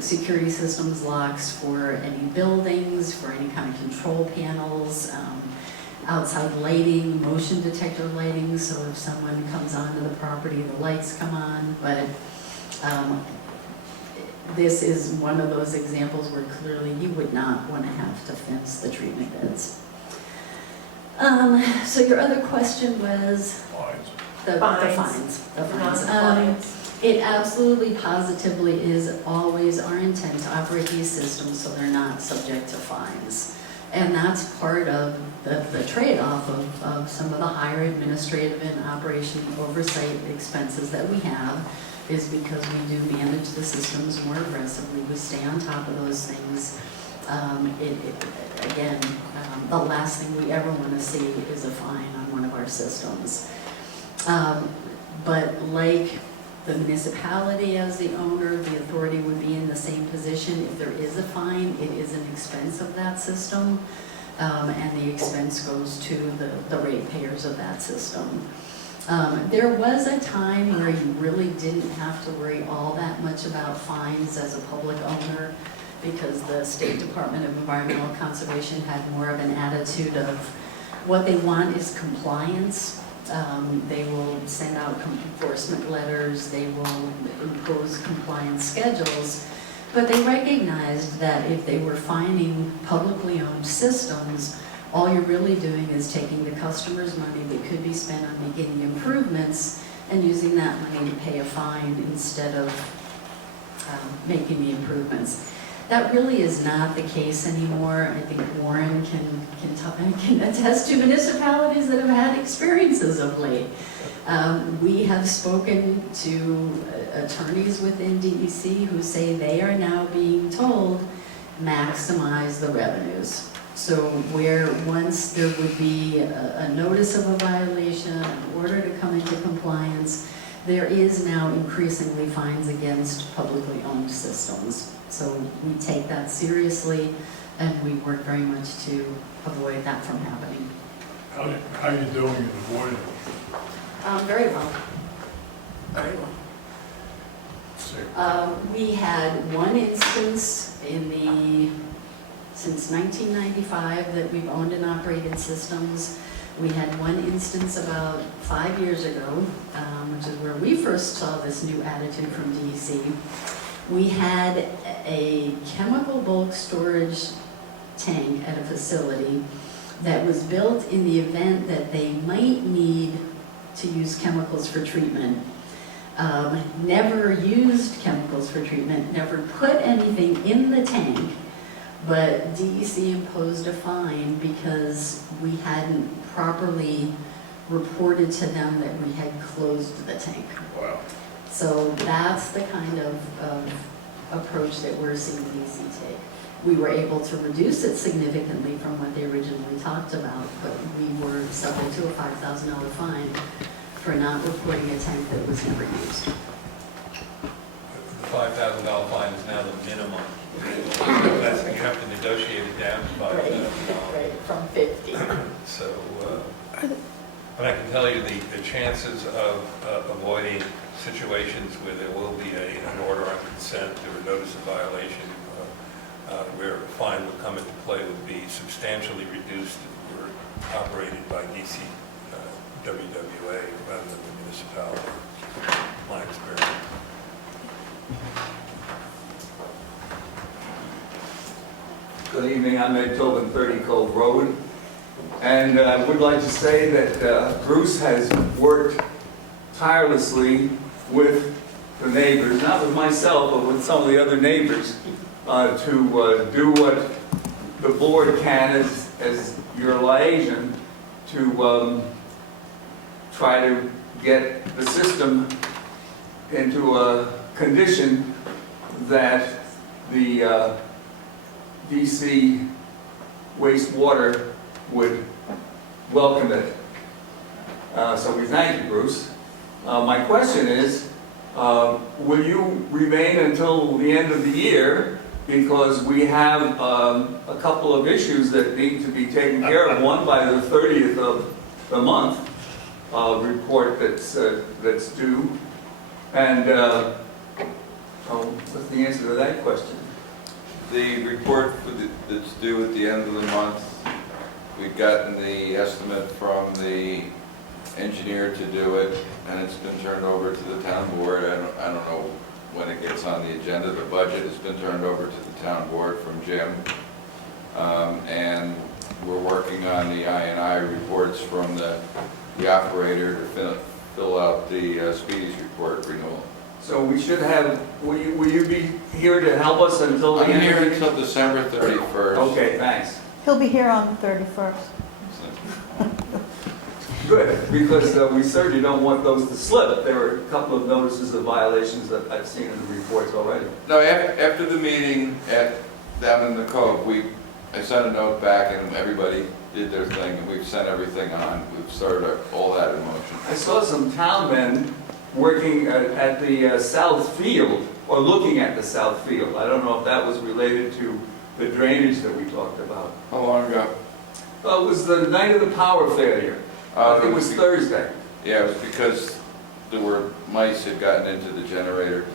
security systems locks for any buildings, for any kind of control panels, outside lighting, motion detector lighting, so if someone comes onto the property, the lights come on. But this is one of those examples where clearly you would not want to have to fence the treatment beds. So your other question was the fines. It absolutely positively is always our intent to operate these systems so they're not subject to fines. And that's part of the trade-off of some of the higher administrative and operation oversight expenses that we have, is because we do manage the systems more aggressively. We stay on top of those things. Again, the last thing we ever want to see is a fine on one of our systems. But like the municipality as the owner, the authority would be in the same position. If there is a fine, it is an expense of that system, and the expense goes to the ratepayers of that system. There was a time where you really didn't have to worry all that much about fines as a public owner, because the State Department of Environmental Conservation had more of an attitude of what they want is compliance. They will send out enforcement letters, they will impose compliance schedules, but they recognized that if they were fining publicly owned systems, all you're really doing is taking the customer's money that could be spent on making the improvements and using that money to pay a fine instead of making the improvements. That really is not the case anymore. I think Warren can attest to municipalities that have had experiences of late. We have spoken to attorneys within DEC who say they are now being told maximize the revenues. So where once there would be a notice of a violation, an order to come into compliance, there is now increasingly fines against publicly owned systems. So we take that seriously, and we work very much to avoid that from happening. How are you doing in avoiding it? Very well. Very well. We had one instance since 1995 that we've owned and operated systems. We had one instance about 5 years ago, which is where we first saw this new attitude from DEC. We had a chemical bulk storage tank at a facility that was built in the event that they might need to use chemicals for treatment. Never used chemicals for treatment, never put anything in the tank, but DEC imposed a fine because we hadn't properly reported to them that we had closed the tank. Wow. So that's the kind of approach that we're seeing DEC take. We were able to reduce it significantly from what they originally talked about, but we were subject to a $5,000 fine for not reporting a tank that was never used. The $5,000 fine is now the minimum. That's, you have to negotiate it down to $5,000. Right, from 50. So, but I can tell you the chances of avoiding situations where there will be an order on consent or a notice of violation where a fine would come into play would be substantially reduced if we were operated by DC WWA rather than the municipality, my experience. Good evening, I'm Ed Tobin, 30 Cove Road, and I would like to say that Bruce has worked tirelessly with the neighbors, not with myself, but with some of the other neighbors, to do what the board can as your liaison to try to get the system into a condition that the DC wastewater would welcome it. So we thank you, Bruce. My question is, will you remain until the end of the year? Because we have a couple of issues that need to be taken care of. One by the 30th of the month, report that's due. And what's the answer to that question? The report that's due at the end of the month, we've gotten the estimate from the engineer to do it, and it's been turned over to the town board. I don't know when it gets on the agenda. The budget has been turned over to the town board from Jim. And we're working on the I&I reports from the operator to fill out the Speedies report renewal. So we should have, will you be here to help us until the I'm end here of the until December 31st. Okay, thanks. He'll be here on the 31st. Good, because we certainly don't want those to slip. There were a couple of notices of violations that I've seen in the reports already. No, after the meeting down in the Cove, I sent a note back and everybody did their thing, and we've sent everything on. We've started all that in motion. I saw some town men working at the south field, or looking at the south field. I don't know if that was related to the drainage that we talked about. How long ago? Well, it was the night of the power failure. I think it was Thursday. Yeah, it was because there were mice had gotten into the generator.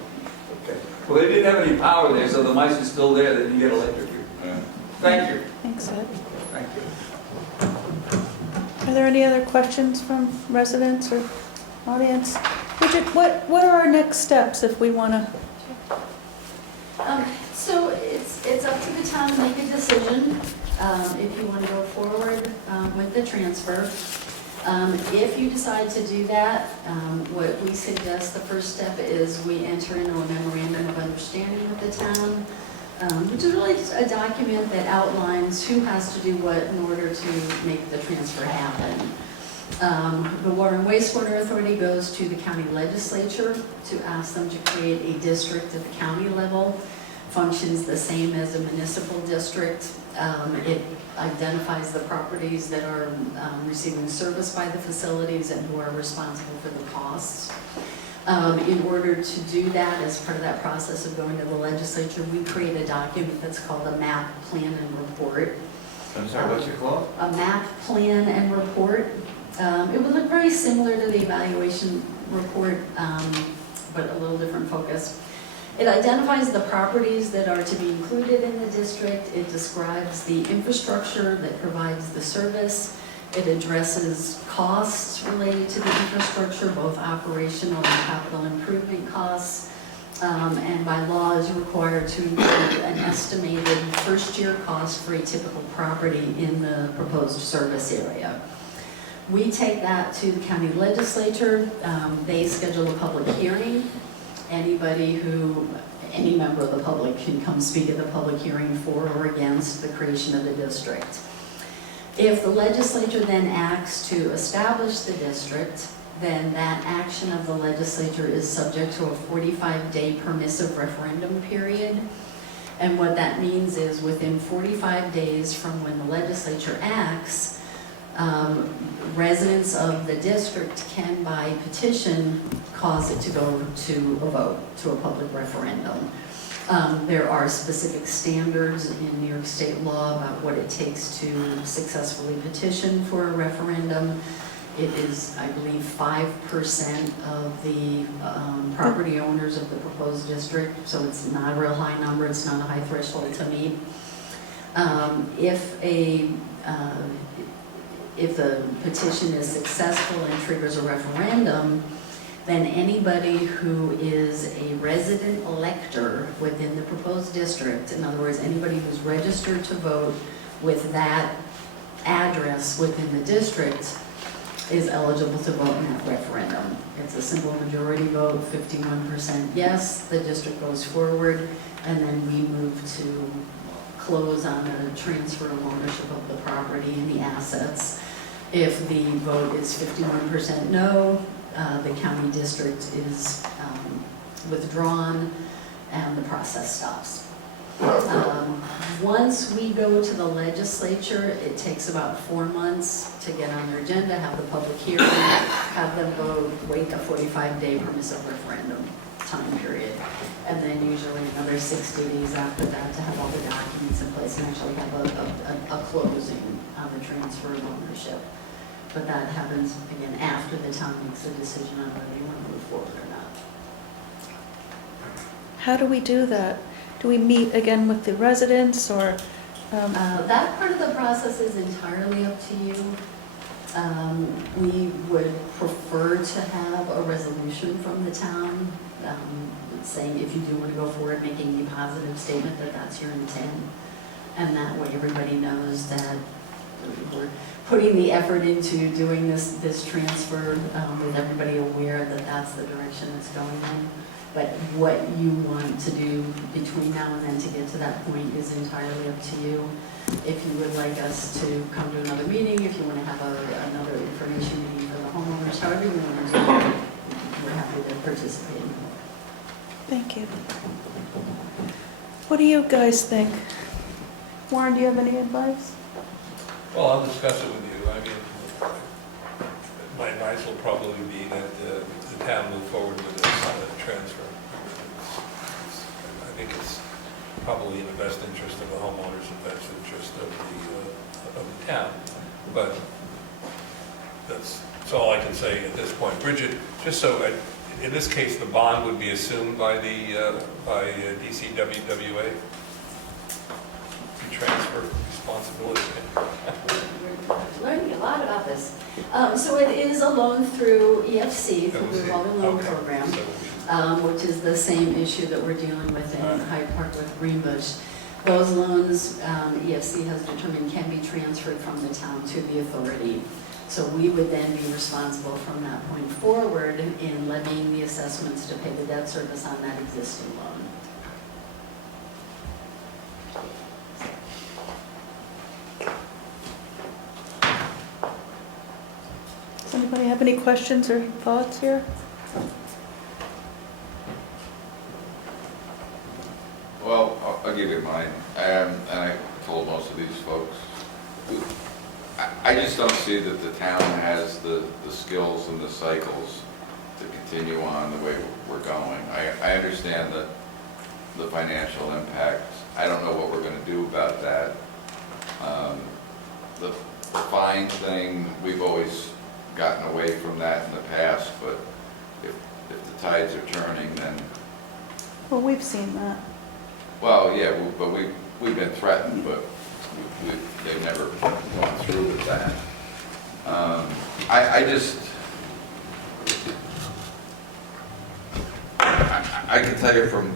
Okay. Well, they didn't have any power there, so the mice are still there. They didn't get electrocuted. Yeah. Thank you. Thanks, Ed. Thank you. Are there any other questions from residents or audience? Bridget, what are our next steps if we want to? So it's up to the town to make a decision if you want to go forward with the transfer. If you decide to do that, what we suggest the first step is we enter into a memorandum of understanding with the town, which is really just a document that outlines who has to do what in order to make the transfer happen. The Water and Wastewater Authority goes to the county legislature to ask them to create a district at the county level. Functions the same as a municipal district. It identifies the properties that are receiving service by the facilities and who are responsible for the costs. In order to do that, as part of that process of going to the legislature, we create a document that's called a map, plan, and report. I'm sorry, what's it called? A map, plan, and report. It would look very similar to the evaluation report, but a little different focus. It identifies the properties that are to be included in the district. It describes the infrastructure that provides the service. It addresses costs related to the infrastructure, both operational and capital improvement costs. And by law is required to include an estimated first-year cost for a typical property in the proposed service area. We take that to the county legislature. They schedule a public hearing. Any member of the public can come speak at the public hearing for or against the creation of the district. If the legislature then acts to establish the district, then that action of the legislature is subject to a 45-day permissive referendum period. And what that means is within 45 days from when the legislature acts, residents of the district can, by petition, cause it to go to a vote, to a public referendum. There are specific standards in New York State law about what it takes to successfully petition for a referendum. It is, I believe, 5% of the property owners of the proposed district, so it's not a real high number, it's not a high threshold to meet. If the petition is successful and triggers a referendum, then anybody who is a resident elector within the proposed district, in other words, anybody who's registered to vote with that address within the district, is eligible to vote in that referendum. It's a simple majority vote, 51% yes, the district goes forward, and then we move to close on a transfer of ownership of the property and the assets. If the vote is 51% no, the county district is withdrawn and the process stops. Once we go to the legislature, it takes about 4 months to get on their agenda, have the public hearing, have them vote, wait a 45-day permissive referendum time period, and then usually another 60 days after that to have all the documents in place and actually have a closing on the transfer of ownership. But that happens, again, after the town makes a decision on whether you want to move forward or not. How do we do that? Do we meet again with the residents, or? That part of the process is entirely up to you. We would prefer to have a resolution from the town saying if you do want to go forward, making a positive statement that that's your intent. And that way everybody knows that we're putting the effort into doing this transfer with everybody aware that that's the direction it's going in. But what you want to do between now and then to get to that point is entirely up to you. If you would like us to come to another meeting, if you want to have another information meeting for the homeowners, however you want to do it, we're happy to participate. Thank you. What do you guys think? Warren, do you have any advice? Well, I'll discuss it with you. I mean, my advice will probably be that the town move forward with this transfer. I think it's probably in the best interest of the homeowners and best interest of the town. But that's all I can say at this point. Bridget, just so, in this case, the bond would be assumed by the DCWWA? Transfer responsibility. We're learning a lot about this. So it is a loan through EFC, through the revolving loan program, which is the same issue that we're dealing with in Hyde Park with Greenbush. Those loans, EFC has determined can be transferred from the town to the authority. So we would then be responsible from that point forward in levying the assessments to pay the debt service on that existing loan. Does anybody have any questions or thoughts here? Well, I'll give you mine, and I told most of these folks. I just don't see that the town has the skills and the cycles to continue on the way we're going. I understand the financial impact. I don't know what we're going to do about that. The fine thing, we've always gotten away from that in the past, but if the tides are turning, then Well, we've seen that. Well, yeah, but we've been threatened, but they've never gone through with that. I can tell you from,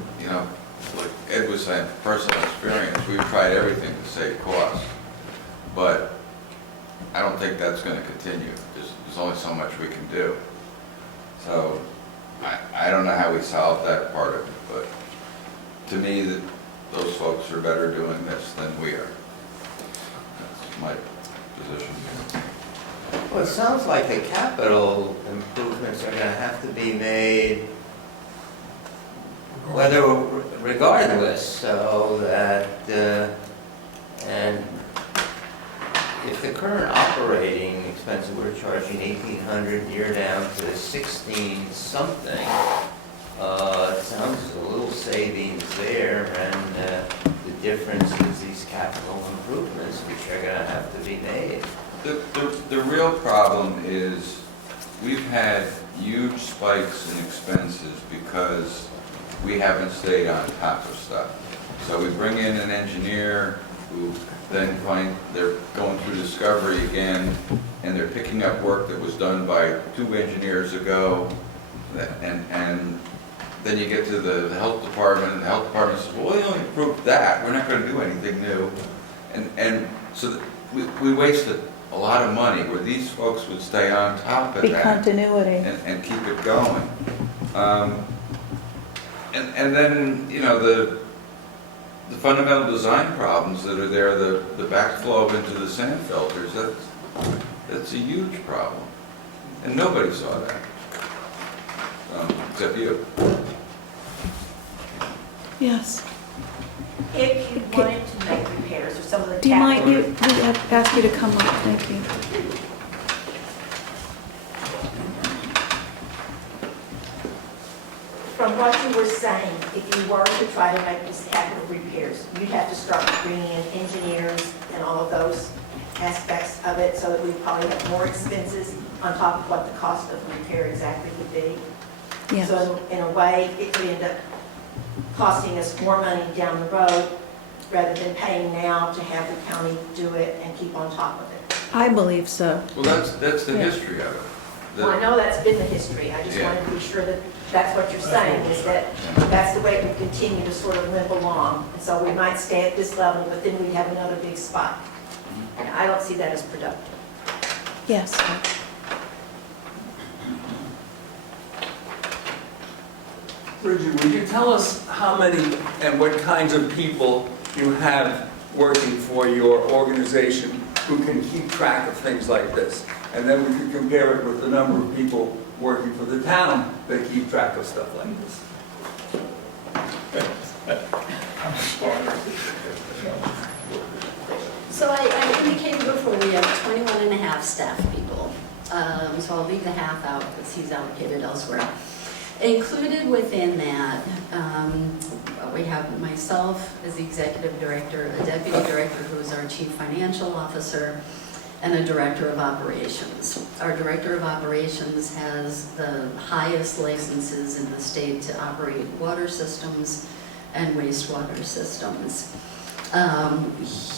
like Ed was saying, personal experience, we've tried everything to save costs, but I don't think that's going to continue. There's only so much we can do. So I don't know how we solve that part of it, but to me, those folks are better doing this than we are. That's my position. Well, it sounds like the capital improvements are gonna have to be made regardless, so that, and if the current operating expenses, we're charging 1,800, you're down to 16 something, it sounds a little savings there, and the difference is these capital improvements, which are gonna have to be made. The real problem is we've had huge spikes in expenses because we haven't stayed on top of stuff. So we bring in an engineer who then find they're going through discovery again, and they're picking up work that was done by 2 engineers ago, and then you get to the health department, and the health department says, well, we only improved that, we're not going to do anything new. And so we wasted a lot of money where these folks would stay on top of Be that continuity. and keep it going. And then, the fundamental design problems that are there, the backflow into the sand filters, that's a huge problem. And nobody saw that, except you. Yes. If you wanted to make repairs or some of the Do you mind, capital. we have asked you to come up, thank you. From what you were saying, if you were to try to make these capital repairs, you'd have to start bringing in engineers and all of those aspects of it, so that we'd probably have more expenses on top of what the cost of repair exactly would be. Yes. So in a way, it could end up costing us more money down the road rather than paying now to have the county do it and keep on top of it. I believe so. Well, that's the Yeah. history of it. Well, I know that's been the history. I just Yeah. wanted to be sure that that's what you're saying, is that that's the way it would continue to sort of limp along. And so we might stay at this level, but then we'd have another big spike. And I don't see that as productive. Yes. Bridget, would you tell us how many and what kinds of people you have working for your organization who can keep track of things like this? And then we could compare it with the number of people working for the town that keep track of stuff like this. So I indicated before, we have 21 and a half staff people. So I'll leave the half out because he's allocated elsewhere. Included within that, we have myself as the executive director, a deputy director who is our chief financial officer, and a director of operations. Our director of operations has the highest licenses in the state to operate water systems and wastewater systems.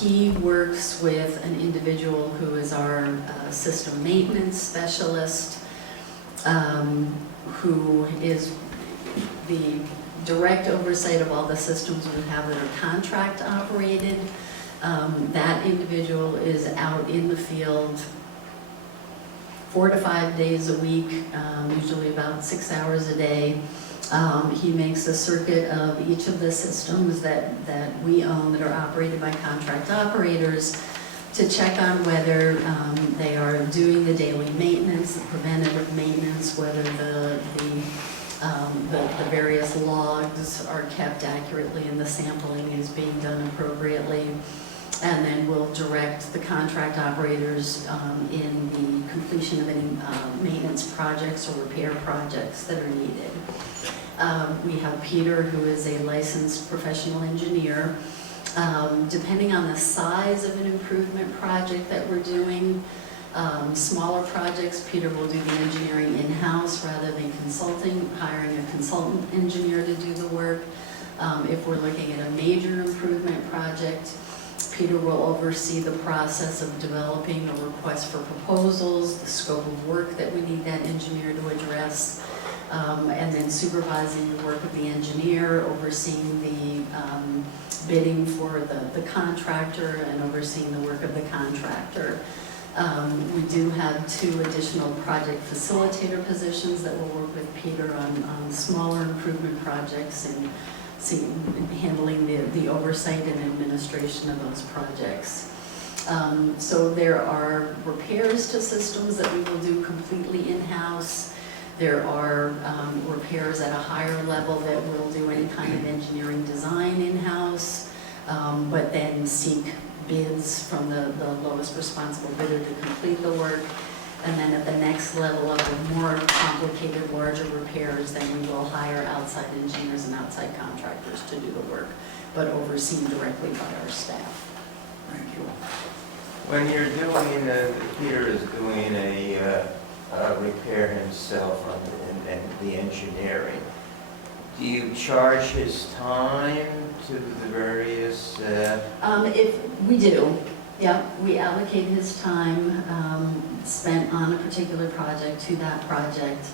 He works with an individual who is our system maintenance specialist, who is the direct oversight of all the systems we have that are contract operated. That individual is out in the field 4 to 5 days a week, usually about 6 hours a day. He makes a circuit of each of the systems that we own that are operated by contract operators to check on whether they are doing the daily maintenance, the preventative maintenance, whether the various logs are kept accurately and the sampling is being done appropriately. And then we'll direct the contract operators in the completion of any maintenance projects or repair projects that are needed. We have Peter, who is a licensed professional engineer. Depending on the size of an improvement project that we're doing, Smaller projects, Peter will do the engineering in-house rather than consulting, hiring a consultant engineer to do the work. If we're looking at a major improvement project, Peter will oversee the process of developing a request for proposals, the scope of work that we need that engineer to address, and then supervising the work of the engineer, overseeing the bidding for the contractor, and overseeing the work of the contractor. We do have 2 additional project facilitator positions that will work with Peter on smaller improvement projects and handling the oversight and administration of those projects. So there are repairs to systems that we will do completely in-house. There are repairs at a higher level that we'll do any kind of engineering design in-house, but then seek bids from the lowest responsible bidder to complete the work. And then at the next level of the more complicated, larger repairs, then we will hire outside engineers and outside contractors to do the work, but overseen directly by our staff. Thank you. When you're doing, Peter is doing a repair himself on the engineering, do you charge his time to the various? If we do, yeah, we allocate his time spent on a particular project to that project.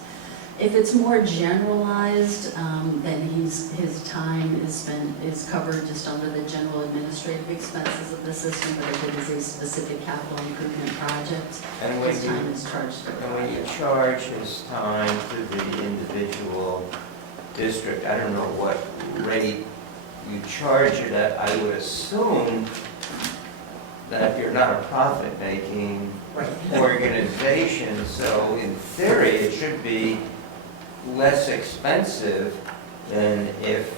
If it's more generalized, then his time is covered just under the general administrative expenses of the system, but if it is a specific capital improvement project, And his time is charged to the when you project. charge his time to the individual district, I don't know what rate you charge it at. I would assume that you're not a profit-making organization, so in theory, it should be less expensive than if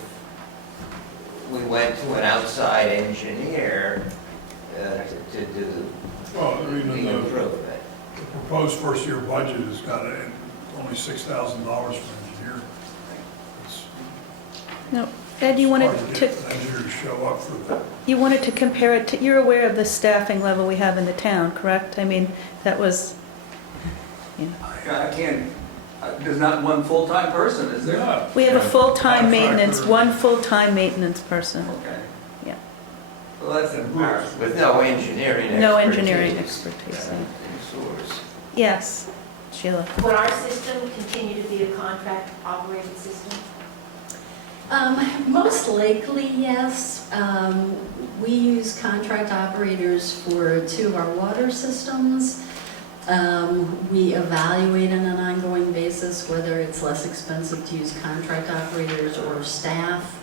we went to an outside engineer to do Well, I mean, the improvement. the proposed first-year budget has got only $6,000 for engineering. It's No, Ed, you wanted hard to to, get an engineer to show up for that. you wanted to compare it to, you're aware of the staffing level we have in the town, correct? I mean, that was, I can't, there's not one full-time person, is there? Yeah. we have a full-time Contractor. maintenance, one full-time maintenance person. Okay. Yeah. Well, that's embarrassing. With no engineering expertise. No engineering expertise, in sewers. Yes, Sheila. Would our system continue to be a contract-operated system? Most likely, yes. We use contract operators for 2 of our water systems. We evaluate on an ongoing basis whether it's less expensive to use contract operators or staff.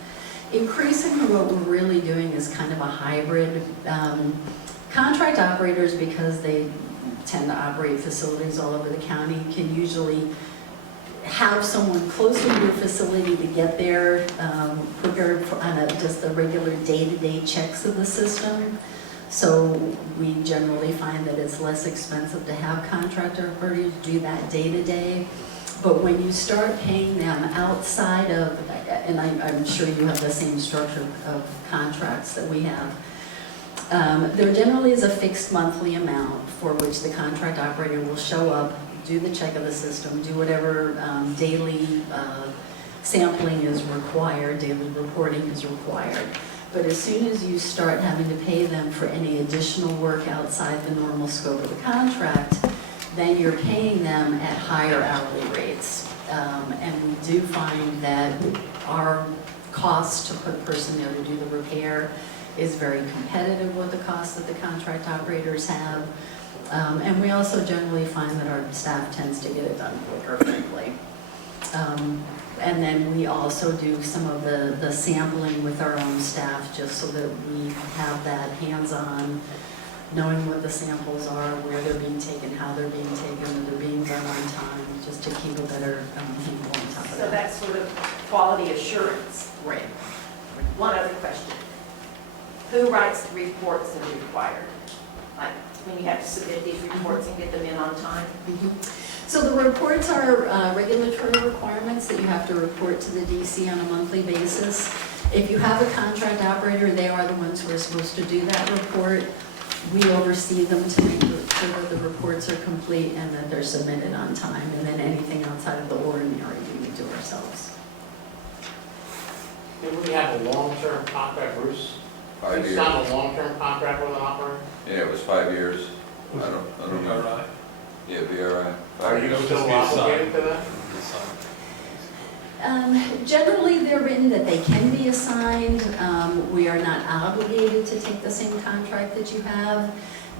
Increasingly, what we're really doing is kind of a hybrid. Contract operators, because they tend to operate facilities all over the county, can usually have someone close to your facility to get there quicker on just the regular day-to-day checks of the system. So we generally find that it's less expensive to have contractor operators do that day-to-day. But when you start paying them outside of, and I'm sure you have the same structure of contracts that we have, there generally is a fixed monthly amount for which the contract operator will show up, do the check of the system, do whatever daily sampling is required, daily reporting is required. But as soon as you start having to pay them for any additional work outside the normal scope of the contract, then you're paying them at higher hourly rates. And we do find that our cost to put a person there to do the repair is very competitive with the cost that the contract operators have. And we also generally find that our staff tends to get it done quicker, frankly. And then we also do some of the sampling with our own staff, just so that we have that hands-on, knowing what the samples are, where they're being taken, how they're being taken, that they're being done on time, just to keep a better handle on top of So that. that's sort of quality assurance. Right. One other question. Who writes the reports that are required? Like, when you have to submit these reports and get them in on time? So the reports are regulatory requirements that you have to report to the DC on a monthly basis. If you have a contract operator, they are the ones who are supposed to do that report. We oversee them to sure that the reports are complete and that they're submitted on time. And then anything outside of the ordinary, we would do ourselves. Did we have a long-term contract, Bruce? 5 You years. signed a long-term contract with an operator? Yeah, it was 5 years. I don't know. All right. Yeah, BRI. Are you It'll still just be assigned. obligated to that? Generally, they're written that they can be assigned. We are not obligated to take the same contract that you have.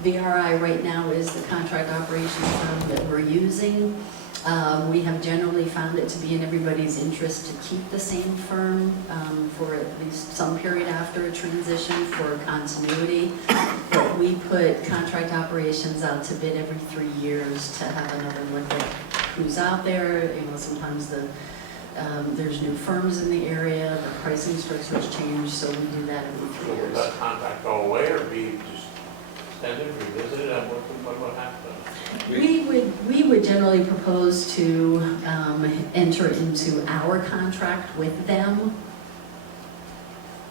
VRI right now is the contract operations firm that we're using. We have generally found it to be in everybody's interest to keep the same firm for at least some period after a transition for continuity. But we put contract operations out to bid every 3 years to have another look at who's out there. You know, sometimes there's new firms in the area, the pricing structures change, so we do that every 3 Will years. that contract go away or be just extended, revisited, and what would happen? We would generally propose to enter into our contract with them,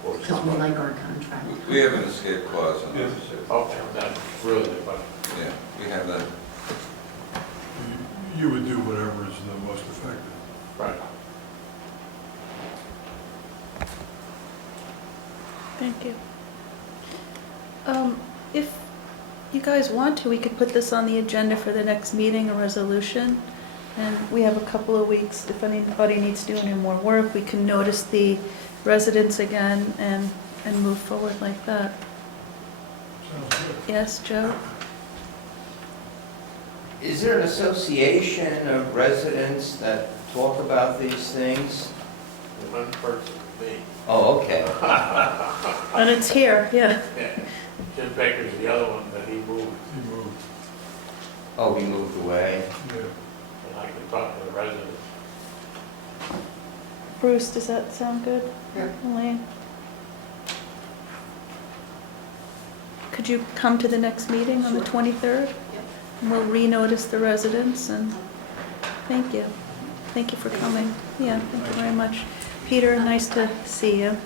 Or because we something? like our contract. We have an escape clause in Yes. this. Okay, that's really the question. Yeah, we have that. You would do whatever is the most effective. Right. Thank you. If you guys want to, we could put this on the agenda for the next meeting, a resolution. And we have a couple of weeks, if anybody needs to do any more work, we can notice the residents again and move forward like that. Sounds good. Yes, Joe? Is there an association of residents that talk about these things? The one person, me. Oh, okay. And it's here, yeah. Yeah. Jim Baker's the other one, but he moved, He moved, Oh, he moved away. yeah. and I can talk to the residents. Bruce, does that sound good? Yeah. Elaine? Could you come to the next meeting on the 23rd? Yep. And we'll renotice the residents and thank you. Thank you for coming. Yeah, thank you very much. Peter, nice to see you.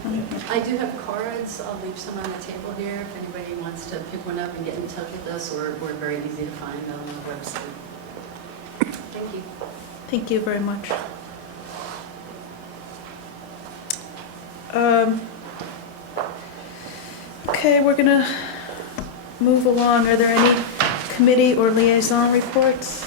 I do have cards, I'll leave some on the table here if anybody wants to pick one up and get in touch with us, or we're very easy to find on the website. Thank you. Thank you very much. Okay, we're gonna move along. Are there any committee or liaison reports?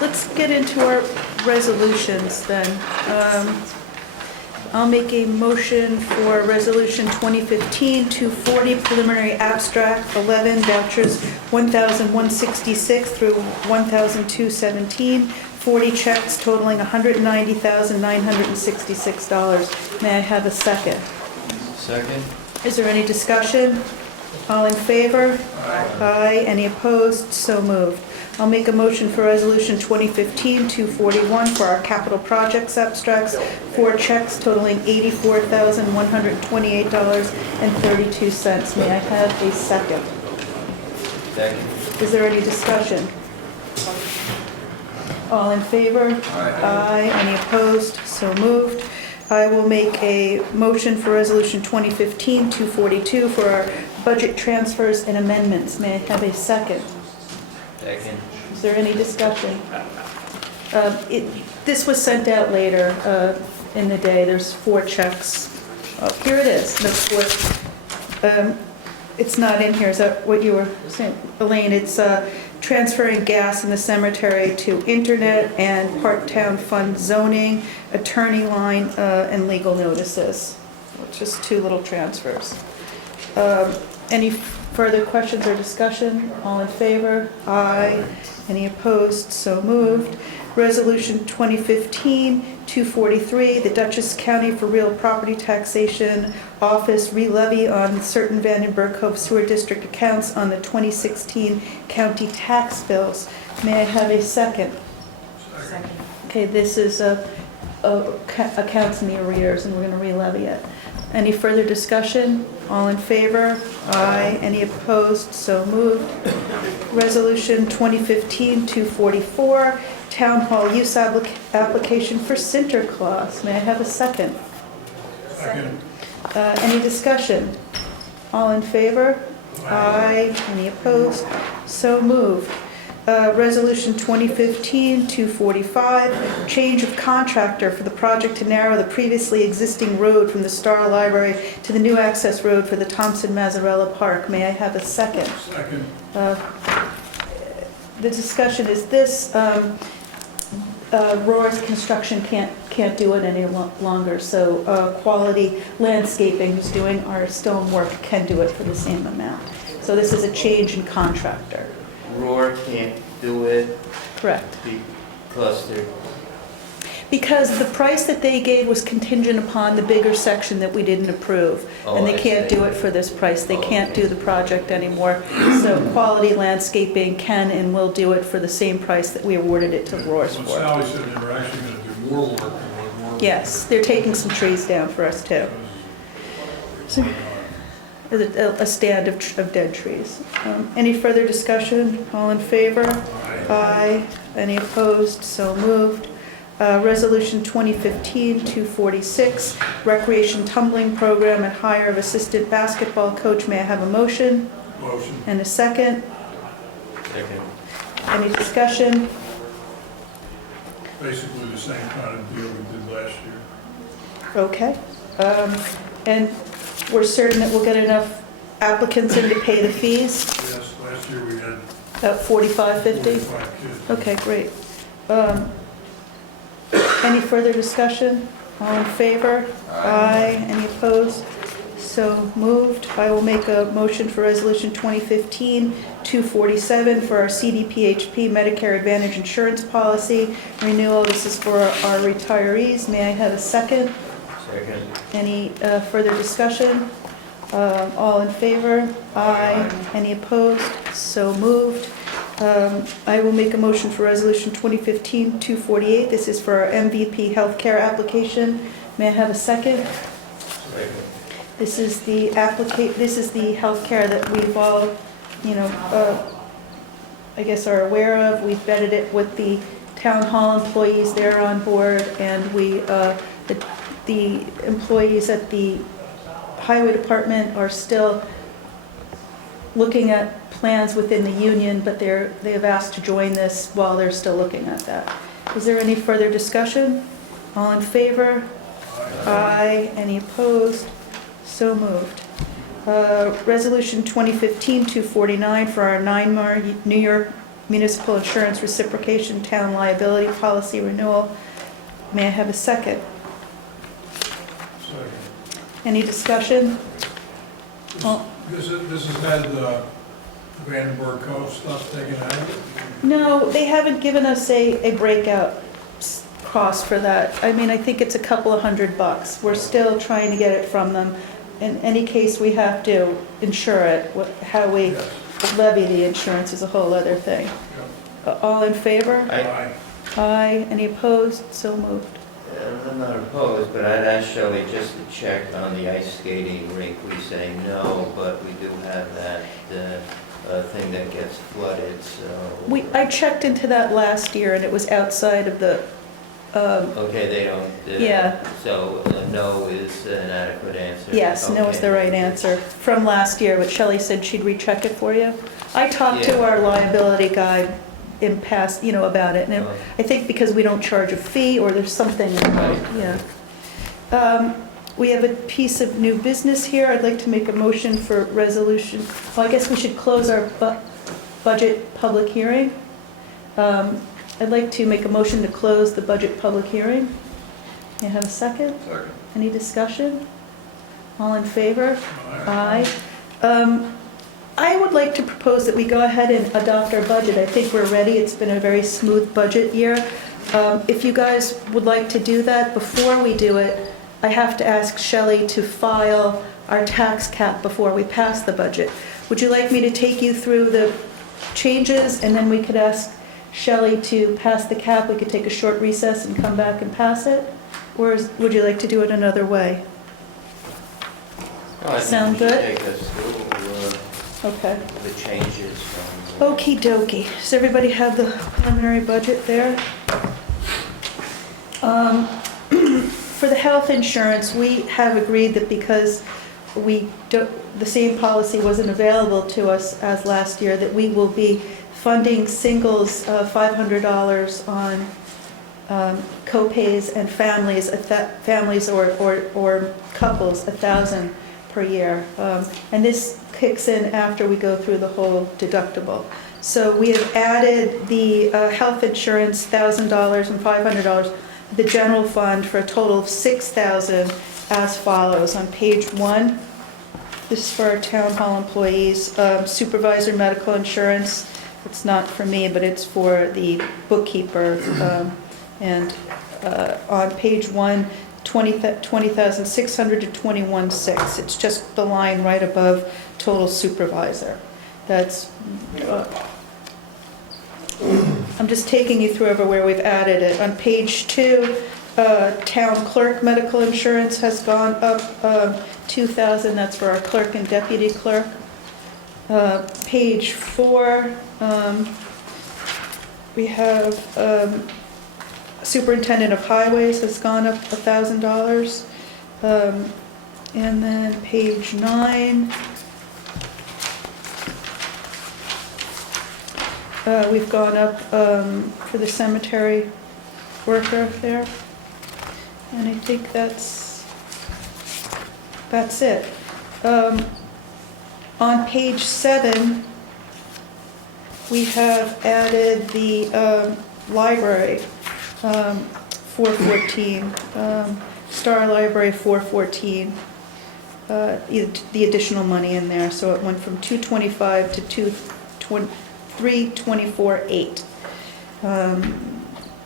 Let's get into our resolutions then. I'll make a motion for Resolution 2015-240 preliminary abstract 11 vouchers 1,166 through 1,217, 40 checks totaling $190,966. May I have a second? Second? Is there any discussion? All in favor? Aye. Any opposed? So moved. I'll make a motion for Resolution 2015-241 for our capital projects abstracts, 4 checks totaling $84,128.32. May I have a second? Second. Is there any discussion? All in favor? Aye. Any opposed? So moved. I will make a motion for Resolution 2015-242 for our budget transfers and amendments. May I have a second? Second. Is there any discussion? This was sent out later in the day. There's 4 checks. Oh, here it is. That's what, it's not in here. Is that what you were saying, Elaine? It's transferring gas in the cemetery to internet and part-town fund zoning, attorney line, and legal notices. Just 2 little transfers. Any further questions or discussion? All in favor? Aye. Any opposed? So moved. Resolution 2015-243, the Dutchess County for Real Property Taxation Office re-levy on certain Vandenberg Cove Sewer District accounts on the 2016 county tax bills. May I have a second? Second. Okay, this is accounts in the arrears, and we're going to re-levy it. Any further discussion? All in favor? Aye. Any opposed? So moved. Resolution 2015-244, Town Hall use application for Sinterklaas. May I have a second? Second. Any discussion? All in favor? Aye. Any opposed? So moved. Resolution 2015-245, change of contractor for the project to narrow the previously existing road from the Star Library to the new access road for the Thompson-Mazzarella Park. May I have a second? Second. The discussion is this, Roar's Construction can't do it any longer, so Quality Landscaping, who's doing our stone work, can do it for the same amount. So this is a change in contractor. Roar can't do it Correct. because they're, Because the price that they gave was contingent upon the bigger section that we didn't approve. Oh, And they I can't see. do it for this price. They Oh, can't okay. do the project anymore. So Quality Landscaping can and will do it for the same price that we awarded it to Roar's When for. Sally said they were actually going to do more work than what more. Yes, they're taking some trees down for us too. So- A stand of dead trees. Any further discussion? All in favor? Aye. Any opposed? So moved. Resolution 2015-246, Recreation Tumbling Program and hire of assistant basketball coach. May I have a motion? Motion. And a second? second. Any discussion? Basically the same kind of deal we did last year. Okay. And we're certain that we'll get enough applicants in to pay the fees? Yes, last year we had About 45, 50? 45 kids. Okay, great. Any further discussion? All in favor? Aye. Any opposed? So moved. I will make a motion for Resolution 2015-247 for our CDPHP Medicare Advantage insurance policy renewal. This is for our retirees. May I have a second? Second. Any further discussion? All in favor? Aye. Any opposed? So moved. I will make a motion for Resolution 2015-248. This is for our MVP healthcare application. May I have a second? Second. This is the healthcare that we've all, I guess are aware of. We've vetted it with the town hall employees. They're on board, and the employees at the highway department are still looking at plans within the union, but they have asked to join this while they're still looking at that. Is there any further discussion? All in favor? Aye. Any opposed? So moved. Resolution 2015-249 for our 9-mar New York Municipal Insurance Reciprocation Town Liability Policy Renewal. May I have a second? Second. Any discussion? Oh. This has had the Vandenberg Cove stuff taken out of it? No, they haven't given us a breakout cost for that. I mean, I think it's a couple of $100. We're still trying to get it from them. In any case, we have to insure it. How we Yes. levy the insurance is a whole other thing. All in favor? Aye. Aye. Any opposed? So moved. I'm not opposed, but I'd ask Shelley just to check on the ice skating rink. We say no, but we do have that thing that gets flooded, so. I checked into that last year, and it was outside of the, Okay, they don't. Yeah. So no is an adequate answer? yes, no is the Okay. right answer, from last year, but Shelley said she'd recheck it for you. I talked to Yeah. our liability guy in past, about it, and I think because we don't charge a fee, or there's something, Right. yeah. We have a piece of new business here. I'd like to make a motion for resolution, well, I guess we should close our budget public hearing. I'd like to make a motion to close the budget public hearing. May I have a second? Second. Any discussion? All in favor? Aye. Aye. I would like to propose that we go ahead and adopt our budget. I think we're ready. It's been a very smooth budget year. If you guys would like to do that, before we do it, I have to ask Shelley to file our tax cap before we pass the budget. Would you like me to take you through the changes, and then we could ask Shelley to pass the cap? We could take a short recess and come back and pass it? Or would you like to do it another way? Well, I think Sound you should good? Take us through Okay. the changes from. Okey dokey. Does everybody have the preliminary budget there? For the health insurance, we have agreed that because the same policy wasn't available to us as last year, that we will be funding singles $500 on co-pays, and families or couples 1,000 per year. And this kicks in after we go through the whole deductible. So we have added the health insurance $1,000 and $500, the general fund, for a total of $6,000 as follows. On page 1, this is for our town hall employees, supervisor medical insurance. It's not for me, but it's for the bookkeeper. And on page 1, 20,600 to 21,600. It's just the line right above total supervisor. That's. I'm just taking you through where we've added it. On page 2, town clerk medical insurance has gone up 2,000. That's for our clerk and deputy clerk. Page 4, we have superintendent of highways has gone up $1,000. And then page 9, we've gone up for the cemetery worker there. And I think that's it. On page 7, we have added the library, 414, Star Library 414, the additional money in there. So it went from 225 to 324.8.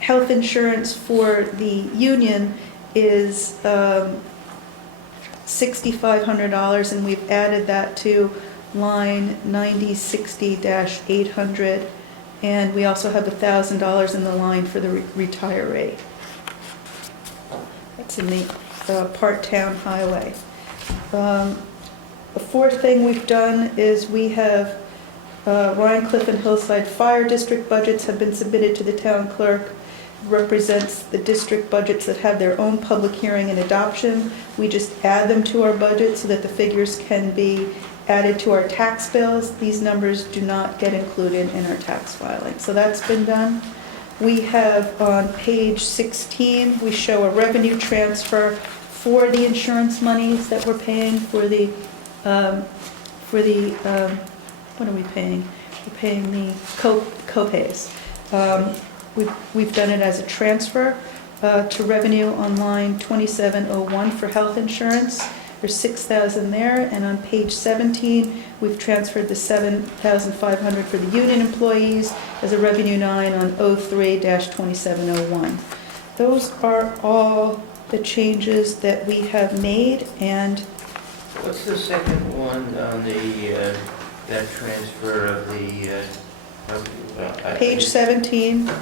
Health insurance for the union is $6,500, and we've added that to line 9060-800, and we also have $1,000 in the line for the retiree. That's in the part-town highway. The fourth thing we've done is we have Rhine Cliff and Hillside Fire District budgets have been submitted to the town clerk. Represents the district budgets that have their own public hearing and adoption. We just add them to our budget so that the figures can be added to our tax bills. These numbers do not get included in our tax filing. So that's been done. We have on page 16, we show a revenue transfer for the insurance monies that we're paying for the, what are we paying? We're paying the co-pays. We've done it as a transfer to revenue on line 2701 for health insurance. There's 6,000 there, and on page 17, we've transferred the 7,500 for the union employees as a revenue line on 03-2701. Those are all the changes that we have made, and What's the second one on the, that transfer of the, page 17, yeah.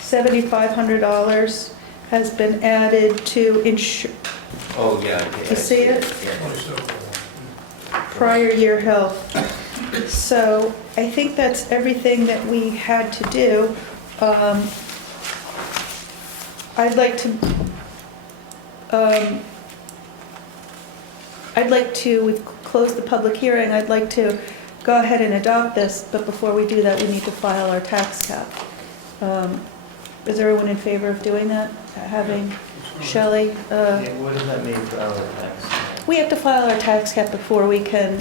$7,500 has been added to Oh, yeah. Okay, You see it? Yeah. 27. prior year health. So I think that's everything that we had to do. We've closed the public hearing, I'd like to go ahead and adopt this, but before we do that, we need to file our tax cap. Is everyone in favor of doing that? Having Shelley? Yeah, what does that mean for our tax? We have to file our tax cap before we can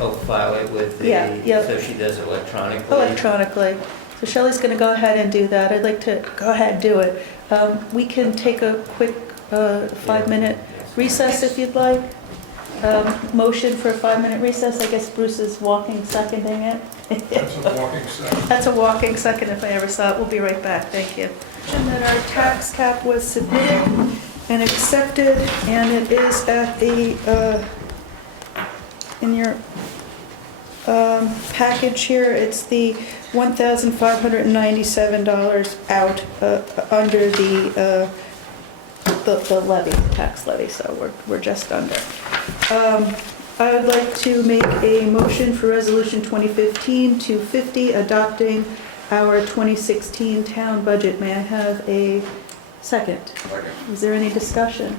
Oh, file it with the, Yeah. so she does it electronically? electronically. So Shelley's going to go ahead and do that. I'd like to go ahead and do it. We can take a quick 5-minute recess if you'd like. Motion for a 5-minute recess. I guess Bruce is walking, seconding it. That's a walking second. That's a walking second if I ever saw it. We'll be right back. Thank you. And that our tax cap was submitted and accepted, and it is at the, in your package here, it's the $1,597 out under the levy, tax levy, so we're just under. I would like to make a motion for Resolution 2015-250, adopting our 2016 town budget. May I have a Second. Second. Is there any discussion?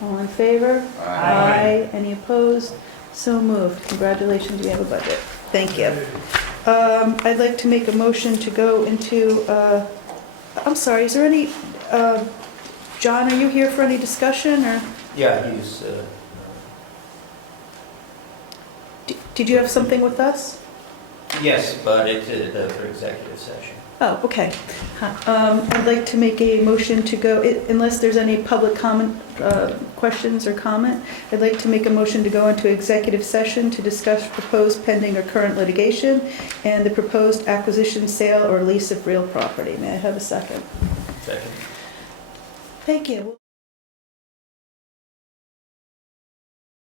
All in favor? Aye. Any opposed? So moved. Congratulations, we have a budget. Thank you. I'd like to make a motion to go into, I'm sorry, is there any, John, are you here for any discussion, or Yeah, he's, did you have something with us? yes, but it's for executive session. Oh, okay. I'd like to make a motion to go, unless there's any public comment, questions or comment, I'd like to make a motion to go into executive session to discuss proposed pending or current litigation and the proposed acquisition, sale, or lease of real property. May I have a second? Second. Thank you.